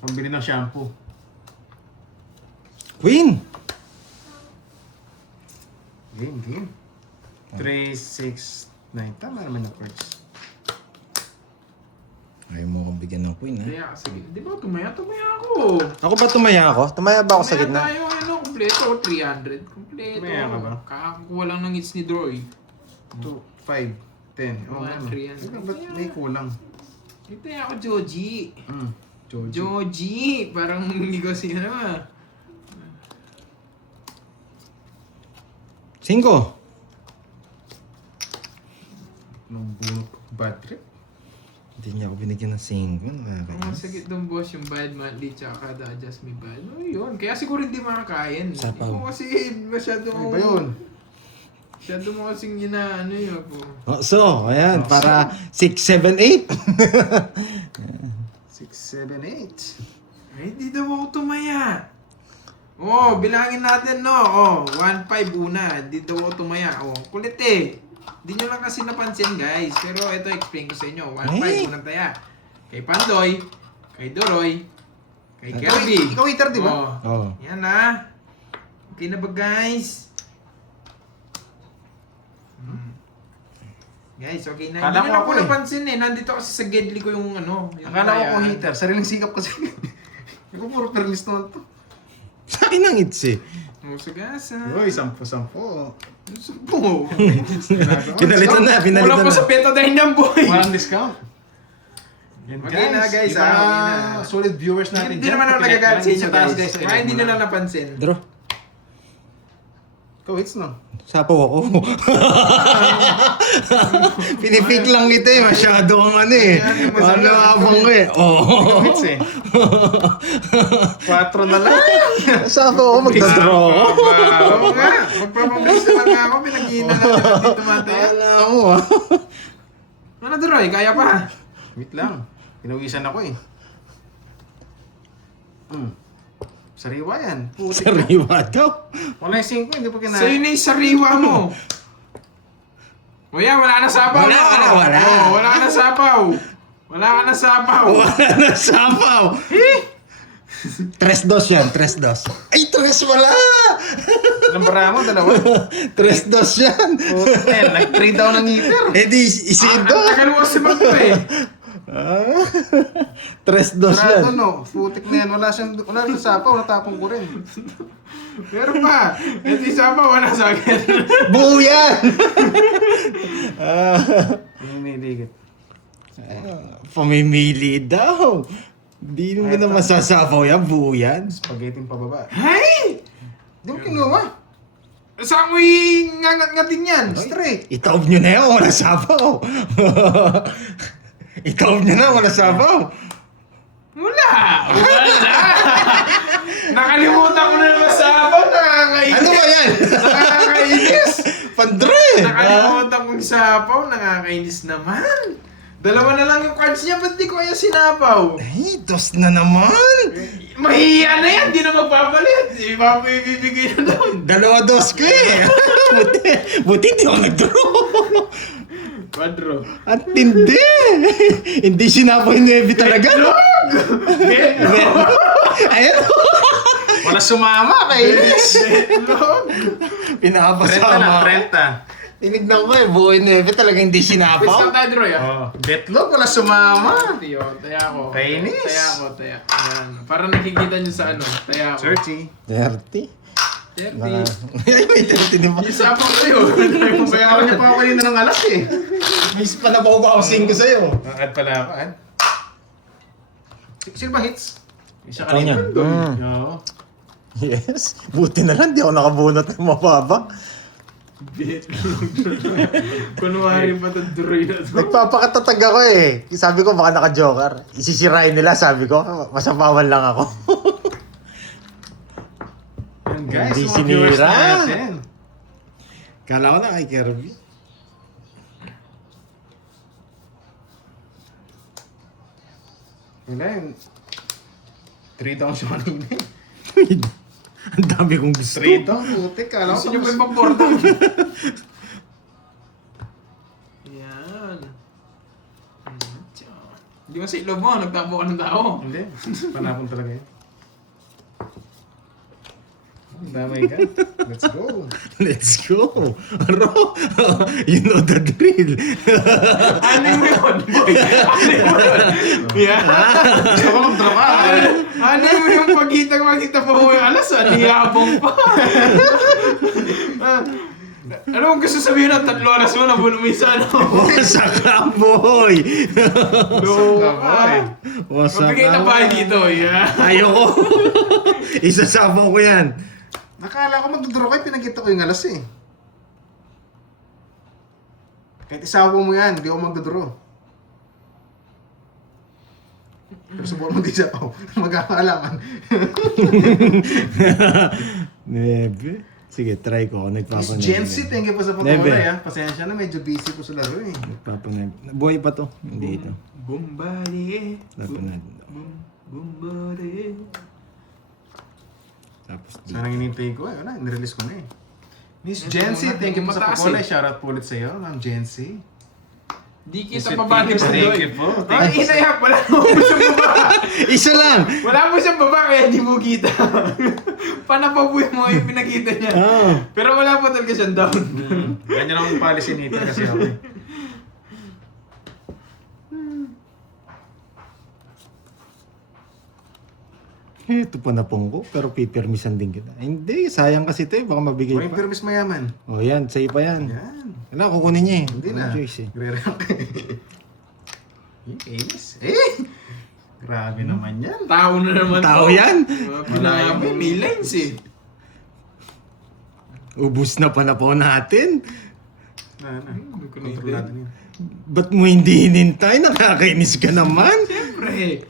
Pambili ng shampoo. Queen! Game. 3, 6, 9. Tama naman yung cards. Ayaw mo akong bigyan ng queen, ha? Kaya sige, di ba tumaya ako. Ako ba tumaya ako? Tumaya ba ako sa Tumaya gitna? tayo, ano, kompleto, 300. Kompleto. Tumaya ka ba? Kakakuha lang ng hits ni Droy. 2, 5, 10. Oh, Mga ano? 300. Ba't may kulang? Ito ako, Joji. Jojo. Joji! Parang hindi ko sino ah. 5. Nung bunot bad trip. Hindi niya ako binigyan ng 5. Ang Nakakainis. sakit ng boss yung bad monthly tsaka kada adjust me bad. No, yun. Kaya siguro hindi makakain. Sapaw. Hindi mo kasi masyado Ano ba yun? Masyado mo kasing ano yun po. Oh, so, ayan. Para 6, 7, 8. 6, 7, 8. Ay, hindi daw ako tumaya. Oh, bilangin natin, no? Oh, 1-5 una. Hindi daw ako tumaya. Oh, kulit eh. Hindi nyo lang kasi napansin, guys. Pero ito, explain ko sa inyo. 1-5 unang taya. Kay Pandoy, kay Doroy, kay Kirby. Ikaw waiter, di ba? Oh, Oh. yan na. Okay na ba, guys? Guys, okay na. Kala Hindi nyo ko na ako po eh. napansin eh. Nandito kasi sa Gedli ko yung ano. Yung Akala ko taya. kung heater. Sariling sikap kasi. Ikaw puro perlis naman to. Sa akin ang hits eh. Oh, sagasa. Uy, 10. Sumpo. Pinalitan na, Wala pinalitan pa na. sa Petadine yan, boy. Walang discount. Yan Okay na, guys, Yung ah, mga okay na. solid viewers natin Hindi naman ako nagagalit sa inyo, taas, guys. Mga hindi nyo lang napansin. Draw. Ikaw hits no? Sapaw ako. Pinipik lang ito eh. Masyado ang ano eh. Ano abang ko eh. Ikaw Oo. hits eh. 4 na lang. Sapaw ako. Magdadraw ako. Oo nga. Magpapabilis naman nga ako. Pinag-iinan natin at dito mataya. Alam mo ah. Ano, Droy? Kaya pa? Wait lang. Pinawisan ako eh. Sariwa yan. Putik na. Sariwa daw. Wala yung 5, hindi pa kinain. Sa'yo na yung sariwa mo. Kuya, wala na sapaw. Wala, no? wala. Oh, wala na sapaw. Wala ka na sapaw. Wala na sapaw. 3-2 yan, 3-2. Ay, 3 wala! Anong bara mo? Dalawa. 3-2 yan. Nag-3 daw ng heater. Eh di, isindo. Ang tagaluwas si Magdo eh. 3-2 yan. Sarado no. Putik na yan. Wala na sapaw. Natapong ko rin. Meron pa. Ito yung sapaw, wala sa akin. Buo yan! Yung niligit. Pamimili daw. Di mo na masasapaw yan, buo yan. Spaghetti pababa. Hey! Di mo kinuha. Saan mo yung ngangat-ngatin yan? Straight. Itaob nyo na yan, wala sapaw. Itaob nyo na, wala sapaw. Wala! Nakalimutan ko na naman sapaw. Nakakainis. Ano ba yan? Nakakainis. Pandre! Nakalimutan kong sapaw. Nakakainis naman. Dalawa na lang yung cards niya. Ba't di ko kaya sinapaw? Ay, 2 na naman. Mahiya na yan. Di na magpapalit. Di ba ako ibibigay na doon? 2-2 ko eh. buti di ako nag-draw. Quadro. At hindi. Hindi sinapaw yung 9 talaga. Ayan. Wala sumama. Kainis. Pinapasama. 30. Tinignan ko eh, buo yung 9 talaga hindi Quiz lang sinapaw. tayo, Droy. Oh. Betlog. Wala sumama. Tiyo, taya ako. Kainis. Taya. Ayan. Para nakikita nyo sa ano. Taya ako. 30. 30? 30. Ay, may 30 din ba? Yung sapaw kayo. Bayaran niyo pa ako kanina ng alas eh. May panabaw ba ako 5 sa'yo? Add pala ako. Add. Sino ba hits? Isa Ikaw niya. Oo. Yes. Buti na lang, di ako nakabunot ng mababa. Kunwari pa ito, Droy na to. Nagpapakatatag ako eh. Sabi ko baka naka-joker. Isisirain nila, sabi ko. Masapawan lang ako. Yan guys, Hindi mga viewers sinira. natin. Kala ko na kay Kirby. Wala yun. 3 down siya kanina eh. Ang dami kong gusto. 3 down, putik. Kala Gusto ko nyo pa tapos. yung pang-portal? Yan. Hindi mo sa ilob mo, nagtakbo ka ng tao. Hindi. Panapon talaga yun. Damay ka. Let's go. Let's go. Aro, you know the drill. Ano mo yun, boy? Ano mo yun? Yeah. Gusto ko mag-draw ka. Ano mo yung pagkita pa mo yung alas? Niyabong pa. Ano mo gusto sabihin ng 3 oras mo na bulumisa, ano? Wasak ka, boy. Wasak Mabigay na ba dito, yeah? Ayoko. Isasabaw ko yan. Nakala ko mag-draw kayo, pinagkita ko yung alas eh. Kahit isawa mo yan, hindi ako mag-draw. Pero subukan mo di siya ako. Magkakaalaman. Nebe. Sige, try ko. Miss Nagpapanay. Jency, thank you po sa pagkulay ah. Pasensya na, medyo busy po sa laro eh. Nagpapanay. Buhay pa to. Hindi ito. Bumbali. Nagpapanay. Bumbali. Tapos dito. Sana hinintay ko eh. Wala, nirelease ko na eh. Miss Ito Jency, muna, thank you po sa mataas pagkulay. eh. Shoutout po ulit sa iyo, Ma'am Jency. Di Miss kita pabalik sa Thank doy. you po. Ay, inayak, wala mo siyang baba. Isa lang! Wala mo siyang baba, kaya di mo kita. Panapabuhay mo yung pinakita niya. Ah. Pero wala pa talaga siyang down. Ganyan ang policy nito kasi ako eh. Ito pa na ko, pero pipirmisan din kita. Hindi, sayang kasi ito eh. Baka mabigay Huwag pa. permis mayaman. O yan, sa'yo pa yan. Yan. Wala, kukunin niya eh. Hindi na. Walang choice eh. Gre-rank. Inis. Eh! Grabe naman yan. Tao na naman Tao to. yan! Pinabi, may lines eh. Ubus na panapon natin. Control natin yun. Ba't mo hindi hinintay? Nakakainis ka naman. Siyempre.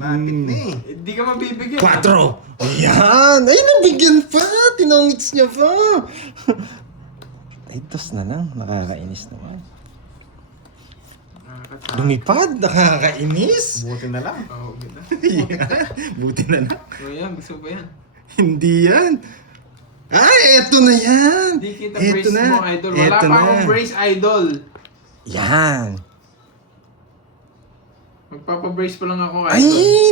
Lapit na eh. Hindi ka mabibigyan. 4! Ayan! Ay, nabigyan pa! Tinongits niya pa! Ay, tos na lang. Nakakainis naman. Lumipad? Nakakainis? Buti na lang. Oo, ganda. Yan. Buti na lang. O yan, gusto ba yan? Hindi yan. Ay, eto na yan! Di kita Eto brace na. mo, idol. Wala Eto pa na. akong brace, idol. Yan! Magpapabrace pa lang ako, idol. Ay,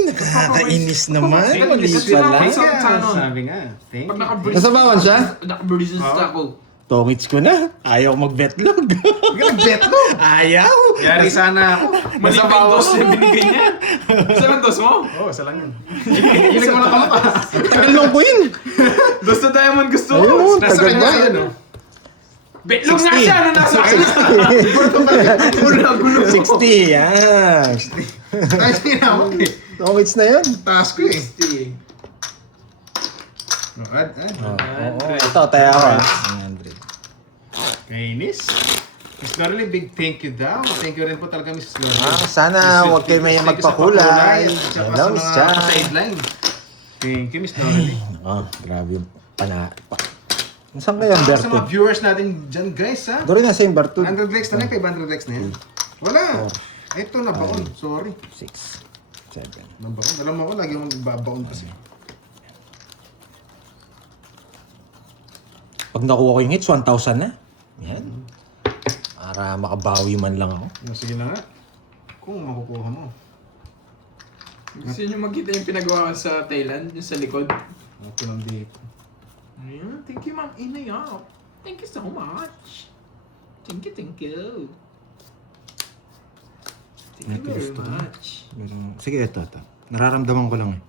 nakakainis naman. Ay, Mali listen pala. lang, Sa- Sabi nga. Thank Pag you. naka-brace, Nasabawan siya? Naka-brace na ako. Tongits ko na. Ayaw mag-betlog. Bet mo! Ayaw! Yari sana ako. Mali pa yung dos na binigay niya. Isa lang dos mo? Oo, isa lang yun. Hilig mo na kamatas. Tagal lang ko yun. Dos na diamond gusto ko. Ayun, oh, Nasa tagal kanya na. yun, oh. Betlog nga siya, ano nasa akin? 60, yan. Ay, sinawag eh. Tongits na yun. Taas ko eh. 60. No, add. Oo, ito, tayo ako ah. 100. Kainis. Miss Lorely, big thank you daw. Thank you rin po talaga, Miss Lorely. Sana huwag kayo may magpakulay. Hello, Hello, Miss Chan. sideline. Thank you, Miss Lorely. Oh, grabe yung Saan kayo ang Sa mga Berto? viewers natin dyan, guys, ha? Doon rin na same Berto. 100 likes na lang, 500 likes na yan. Wala. Ito, nabaon. Sorry. 6, 7. Nabaon. Alam mo ko, lagi mong babaon kasi. Pag nakuha ko yung hits, 1,000 na. Yan. Para makabawi man lang ako. Sige na nga. Kung makukuha mo. Gusto niyo makita yung pinagawa ko sa Thailand, yung sa likod? Ito lang dito. Ayan, thank you, Ma'am Inay. Thank you so much. Thank you, thank you. Thank you Ito very gusto ko. much. Sige, ito. Nararamdaman ko lang eh.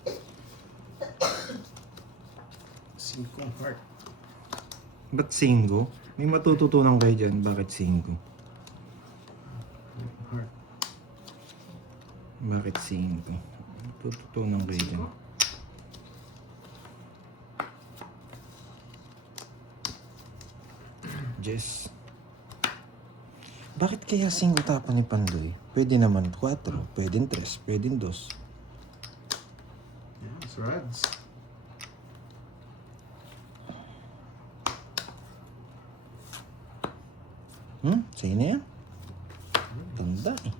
5 heart. Ba't 5? May matututunan kayo dyan. Bakit 5? Heart. Bakit 5? Matututunan kayo dyan. Jess. Bakit kaya 5 tapon ni Pandoy? Pwede naman 4, pwede 3, pwede 2. Yeah, it's rods. Sa'yo na yan? Tanda eh.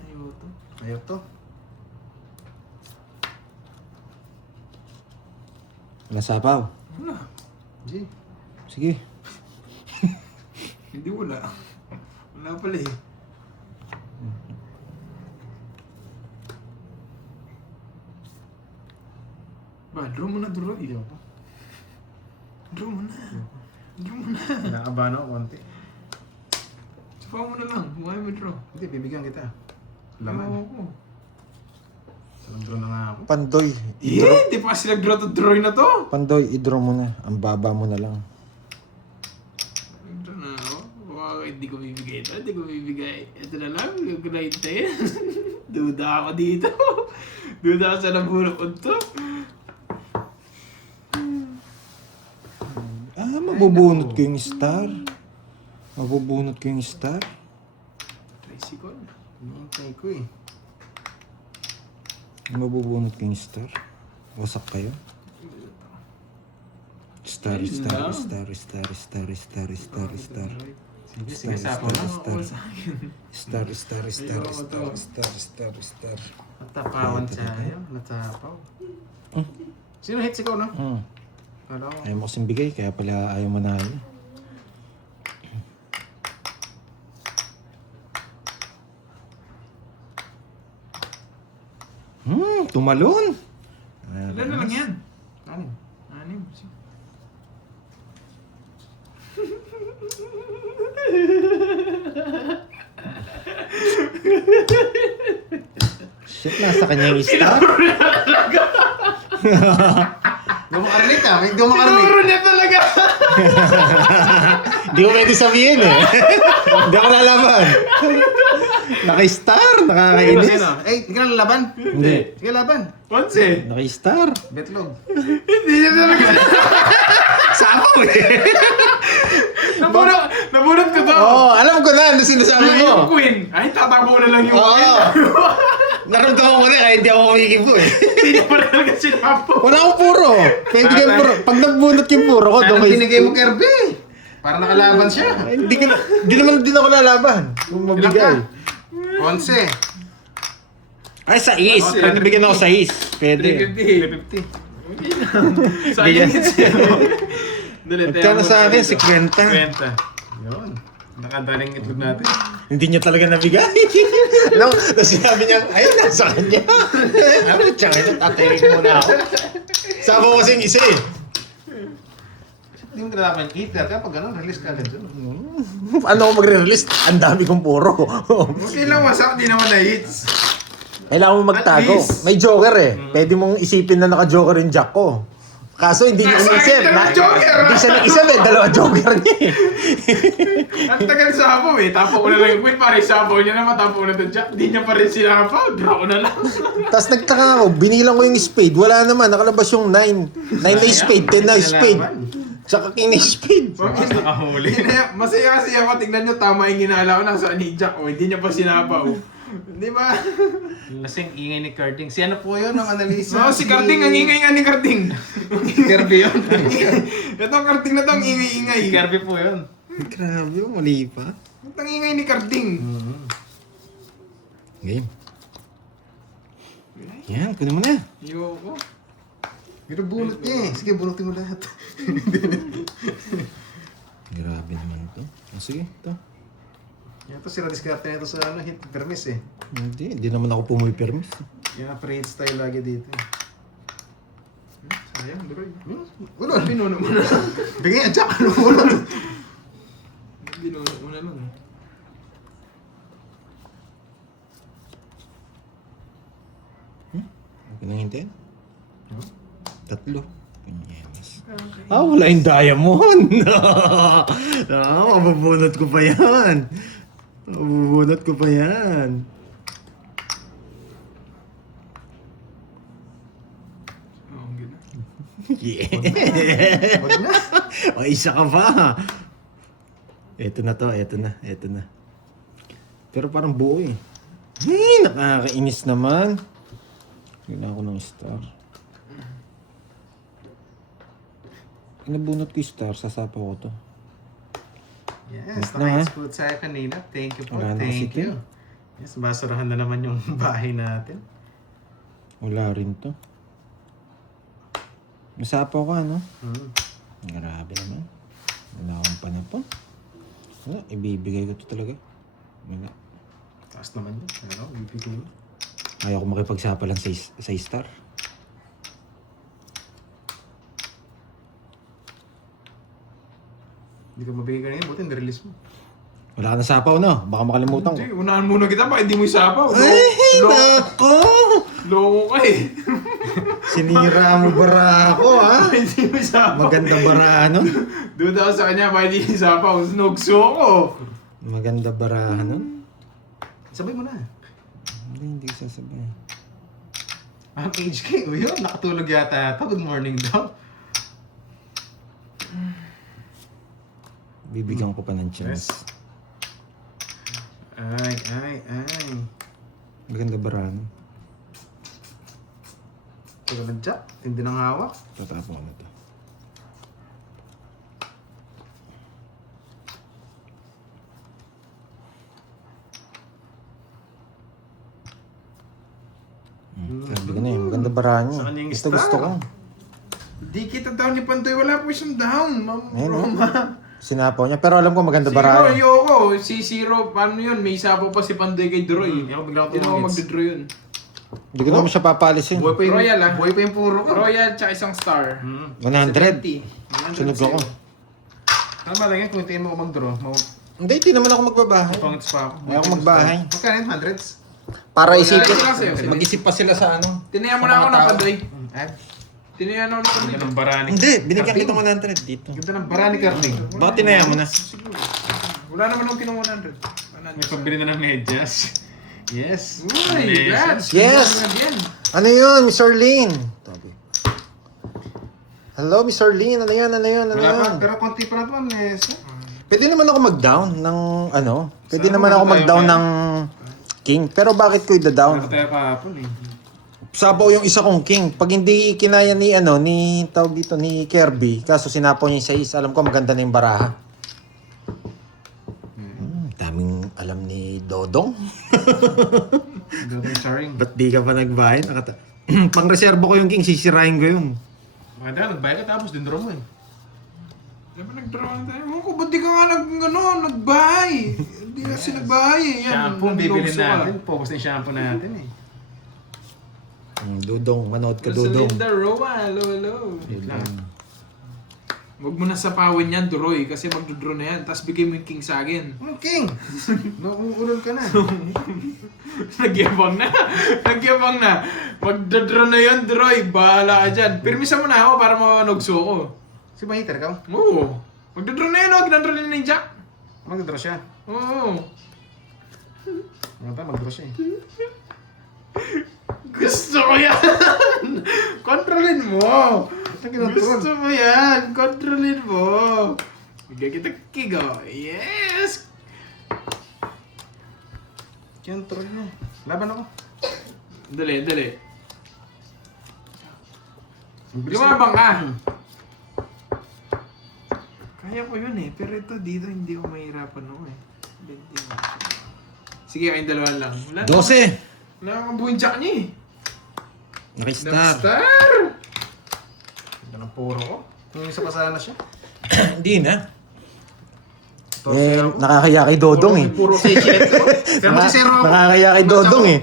Ayaw to. Ayaw to. Nasapaw. Wala. G. Sige. Hindi wala. Wala pala eh. Ba, draw mo na, draw. Ayaw to. Draw mo na. Draw mo na. Nakabano ako konti. Sapaw mo na lang. Huwag mo draw. Hindi, bibigyan kita. Ayaw Laman. ko. Salam na nga ako. Pandoy. Eh, di pa kasi nag-draw to drawing na to. Pandoy, i-draw mo na. Ang baba mo na lang. Ito na, no? Wow, hindi ko bibigay ito. Hindi ko bibigay. Ito na lang, yung grind 10. Duda ako dito. Duda ako sa nabunod to. Mabubunot ko yung star. Mabubunot ko yung star. Tricycle. Hinihintay ko eh. Mabubunot ko yung star. Wasak kayo. Star, star, star, star, star, star, star, star. Sige, sige, sapo na. Ako sa akin. Star, star, star, star, star, star, star. Natapawan tayo. Natapaw. Sino hits ikaw, no? Kala ko. Ayaw mo kasing bigay, kaya pala ayaw manalo. Tumalon! Ilan na lang yan? Anim. Anim. Shit, nasa kanya yung star. Hindi mo karinig ah. Hindi mo karinig. Tinuro niya talaga! Hindi ko pwede sabihin eh. Hindi ako lalaban. Naka-star, nakakainis. Sino? Eh, hindi ka na lalaban? Hindi. Sige, laban. Ponce! Naka-star. Betlog. Hindi niya talaga. Sapaw eh. Nabunot ko to! Oo, alam ko na, ano sinasabi Yung mo. queen! Ay, tatakbo na lang yung Oo. queen. Naramdaman ko na, kaya hindi ako kumikibo eh. Hindi niya pa talaga sinapo. Wala akong puro. Pwede kayo puro. Pag nabunot yung puro ko, doon Anong kayo. binigay mo, Kirby? Para nakalaban siya. Ay, Hindi naman din ako lalaban. Kung mabigay. 11. Ay, sa is. Pwede bigyan ako sa is. Pwede. 350. 350. Saan yung hits yan? Dali, Magkano sa akin? 50. 50. Yun. Nakadaling itlog natin. Hindi niya talaga nabigay. No, tapos sinabi niya, ayun, nasa kanya. Sabi niya, tsaka ito, tatayin ko muna ako. Saka ko kasing isa eh. Hindi mo kailangan kita. Kapag gano'n, release ka agad dun. Ano ko magre-release? Ang dami kong puro. Okay lang, wasak, di naman na hits. Kailangan mo magtago. At least. May joker eh. Pwede mong isipin na naka-joker yung jack ko. Kaso hindi niya Nasa umisip. akin na joker! Hindi siya nag-isip eh. Dalawa joker niya eh. Ang tagal sa sabaw eh. Tapo ko na lang yung queen. Pare sabaw niya naman. Tapo ko na ito jack. Di niya pa rin sinapaw. Draw ko na lang. Tapos nagtaka ako. Binilang ko yung spade. Wala naman. Nakalabas yung 9. 9 na yung spade. 10 na yung spade. Tsaka king na yung spade. Mas nakahuli. Masaya kasi ako. Tignan nyo tama yung ginala ko. Nasaan ni jack. O hindi niya pa sinapaw. Di ba? Lasing ingay ni Carding. Si ano po yun ang analisa? No, si Karting. Ang ingay nga ni Karting. Kirby yun. Ito Karting na to. Ang ingay-ingay. Kirby po yun. Grabe, mali pa. Ang ingay ni Karting. Game. Yan, kunin mo na. Yoko. Pero bunot niya eh. Sige, bunutin mo lahat. Grabe naman ito. Sige, ito. Yan to, sila diskarte na ito sa ano, hit permis eh. Hindi naman ako pumipirmis. Yan, pre-hit style lagi dito. Sayang, Droy. Ulo, Pinuno mo na. bigay ang jack. Ano mo lang? Pinuno mo na lang. Okay nang hintayin? 3. Pinyemas. Wala yung diamond! Mabubunot ko pa yan! Mabubunot ko pa yan! Oo, gina. Yeah! Wag na. O, isa ka pa! Eto na to, eto na. Pero parang buo eh. Nakakainis naman. Kailangan ko ng star. Nabunot ko yung star, sasapa ko to. Yes, Na, naka-export sa'yo kanina. Thank you po. Wala na kasi Thank you. Yes, basurahan na naman yung bahay natin. Wala rin to. Masapa ko ano? Grabe naman. Wala akong panapon. Wala, ibibigay ko to talaga. Wala. Taas naman yun. Ano, bibigay mo. Ayaw ko makipagsapa lang sa star. Hindi ka mabigay kanina. Buti, nirelease mo. Wala ka na sapaw, no? Baka makalimutan ko. Hindi, unahan muna kita. Baka hindi mo isapaw. Ay, nako! Loko ka eh. Sinira mo bara ako, ha? Hindi mo isapaw. Maganda bara, ano? Duda ako sa kanya. Baka hindi isapaw. Snugso ko. Maganda bara, ano? Sabay mo na. Hindi ko sasabay. Ang HK, o yun, nakatulog yata ata. Good morning daw. Bibigyan ko pa ng chance. Ay. Maganda bara, ano? Tagal ng jack. Hindi nang hawak. Tatapon ko na to. Sabi ko na eh, maganda bara niya. Sa kanyang Gusto star. ko. Di kita down ni Pantoy. Wala po siyang down. Ma'am Ayun, Roma. Sinapaw niya, pero alam ko maganda Zero, bara niya. ayoko. Si Zero, paano yun? May isapaw pa si Pantoy kay Droy. Ako bigla Hindi na ako magdodraw yun. Hindi ko naman siya papalisin. Buhay pa yung, Royal, ah. buhay pa yung puro ko. Royal, tsaka isang star. 100. 70. Sunog ako. Ano ba lang yan? Kung hintayin mo ako mag-draw, Hindi, hindi naman ako magbabahay. pangits pa ako. Ayaw ko magbahay. Magkano yun? Hundreds? Para Royal, isipin, ito lang sa'yo, sige. mag-isip pa sila sa ano. Tinayan mo na ako ng Pantoy. Ad? Tinayan ako ng Pantoy. Ganda ng barani. Hindi, binigyan kita 100 dito. Ganda ng barani, Carly. Baka tinaya mo na. Siguro. Wala naman akong kinuha 100. May pambili na ng medyas. Yes. Uy, Brad! Yes! Yan. Ano yun, Miss Orlean? Tabi. Hello, Miss Orlean. Ano yun, ano yun, ano Wala pa, yun? pero konti pa na ito, Nes. Pwede naman ako mag-down ng ano. Pwede Sana naman ako tayo mag-down pa. ng king. Pero bakit ko Wala i-down? pa tayo kahapon eh. Sabaw yung isa kong king. Pag hindi kinaya ni ano, ni tawag dito ni Kirby, kaso sinapaw niya yung 6, alam ko maganda na yung baraha. Daming alam ni Dodong. Ganda yung charing. Ba't di ka pa nagbayad? Pang reservo ko yung king, sisirahin ko yun. Maganda, nagbayad ka tapos dindraw mo eh. Diba nag-draw na tayo? Ewan ko, ba't di ka nga nagbahay? Hindi kasi nagbahay eh. Yan, Shampoo, bibili nandokso ka. natin. Focus na yung shampoo natin eh. Dudong, manood ka Dudong. Rosalinda Roa, hello. Wait lang. Huwag mo na sapawin yan, Duroy, kasi magdodraw na yan. Tapos bigay mo yung king sa akin. Oh, King! Nauulol ka na. Nagyabang na. Nagyabang na. Magdodraw na yan, Duroy. Bahala ka dyan. Pirmisa mo na ako para mamanogso ko. Si Bahiter ka? Oo. Magdodraw na yan, oh. Ginandraw na ni Jack. Mag-draw siya. Oo. Mag-draw siya eh. Gusto ko yan! Kontrolin mo! Gusto mo yan! Kontrolin mo! Bigyan kita kick, oh. Yes! Control niya. Laban ako. Dali, dali. Bilis Lumabang ka! Kaya ko yun eh. Pero ito dito hindi ko mahirapan ako eh. 21. Sige, kayong dalawa lang. Wala na. 12! Wala kang buhin jack niya eh. Nakistar. Star! Ito ng puro ko. Yung isa pa sana siya. Hindi na. Nakakaya kay Dodong eh. Puro kay Jet. Pero magsisero ako. Nakakaya kay Dodong eh.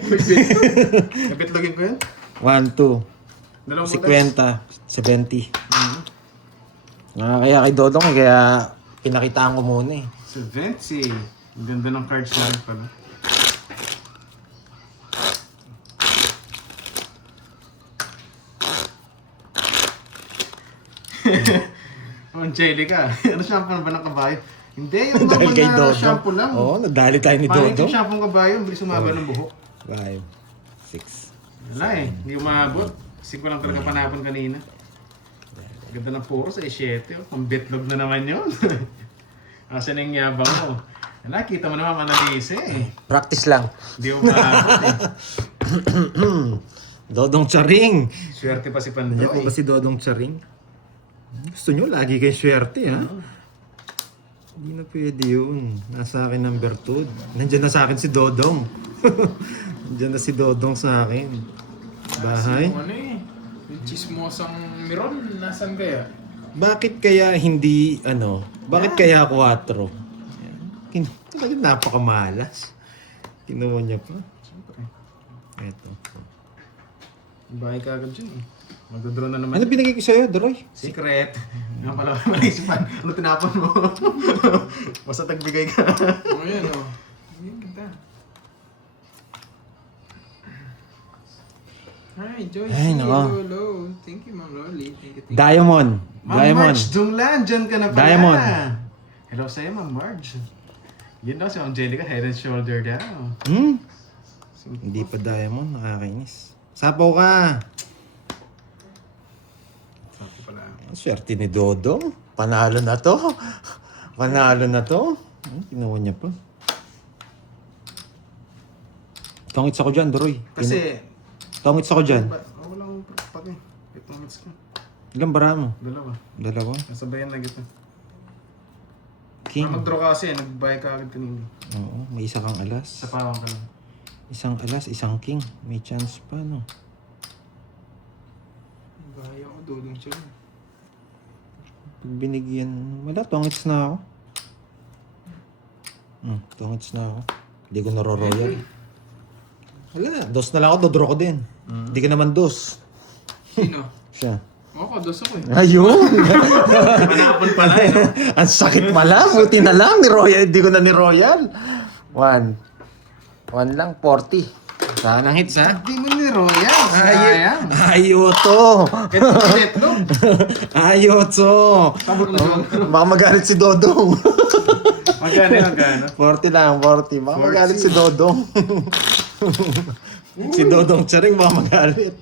Napitlogin ko yun. 1, 2, Dalawang 50, 70. Nakakaya kay Dodong eh, kaya pinakitaan ko muna eh. 70. Ang ganda ng cards na rin pala. Oh, Angelica. Ano shampoo na ba ng kabayo? Hindi, yung normal Dahil kay na Dodong. shampoo lang. Oo, nadali tayo ni Pangit Dodong. yung shampoo ng kabayo, ang bilis umaba ng buhok. 5, 6. Wala eh, hindi umabot. Kasi ko lang talaga panapon kanina. Ganda ng puro sa 7. Oh. Ang bitlog na naman yun. Kasi nang yabang mo. Wala, kita mo naman manalisa eh. Practice lang. Hindi umabot eh. Dodong Charing. Swerte pa si Ano ko Pandoy. ba si Dodong Charing? Gusto nyo, lagi kayo swerte ha? Hindi na pwede yun. Nasa akin ang bertud. Nandiyan na sa akin si Dodong. Nandiyan na si Dodong sa akin. Bahay. Yung ano eh. Yung chismosang Miron, nasan kaya? Bakit kaya hindi, bakit kaya 4? Talagang napakamalas. Kinuha niya pa. Eto. Bahay ka agad dyan eh. Magdodraw na naman. Ano binigay ko sa'yo, Droy? Secret. Nga pala, maisipan. Ano tinapon mo? Basta tagbigay ka. O yan o. Yan kita. Hi, Joyce. Ay, nako. Hello. Thank you, Ma'am Loli. Thank you. Diamond. Ma'am Diamond. Marge Dunglan, dyan ka na pala. Diamond. Hello sa'yo, Ma'am Marge. Yun daw si Angelica, head and shoulder daw. Hindi pa diamond, nakakainis. Sapaw ka. Sabi pala. Ang swerte ni Dodong. Panalo na to. Panalo na to. Kinuha niya pa. Tongits ako dyan, Droy. Kasi, Tongits ako dyan. walang pati. Itong hits ka. Ilang bara mo? Dalawa. Dalawa. Nasabayan na kita. King. Mag-draw ka kasi, nagbay ka agad kanina. Oo, may isa kang alas. Sa pawang ka lang. Isang alas, isang king. May chance pa, no? Bahaya ko, dudong siya. Pag binigyan, wala, tongits na ako. Tongits na ako. Hindi ko naro-royal. Wala, dos na lang ako, dodraw ko din. Hindi ka naman dos. Sino? Siya. Ako, dos ako eh. Ayun! Manapon pala eh, no? Ang sakit pala, buti na lang, ni Royal, hindi ko na ni Royal. 1 lang, 40. Saan ang hits, ha? Hindi mo ni Royal. Sayang. Ayoto! Ito ang itlog. Ayoto! Sabot na siya. Baka magalit si Dodong. Magkano? 40 lang, 40. Baka magalit si Dodong. Si Dodong Charing baka magalit.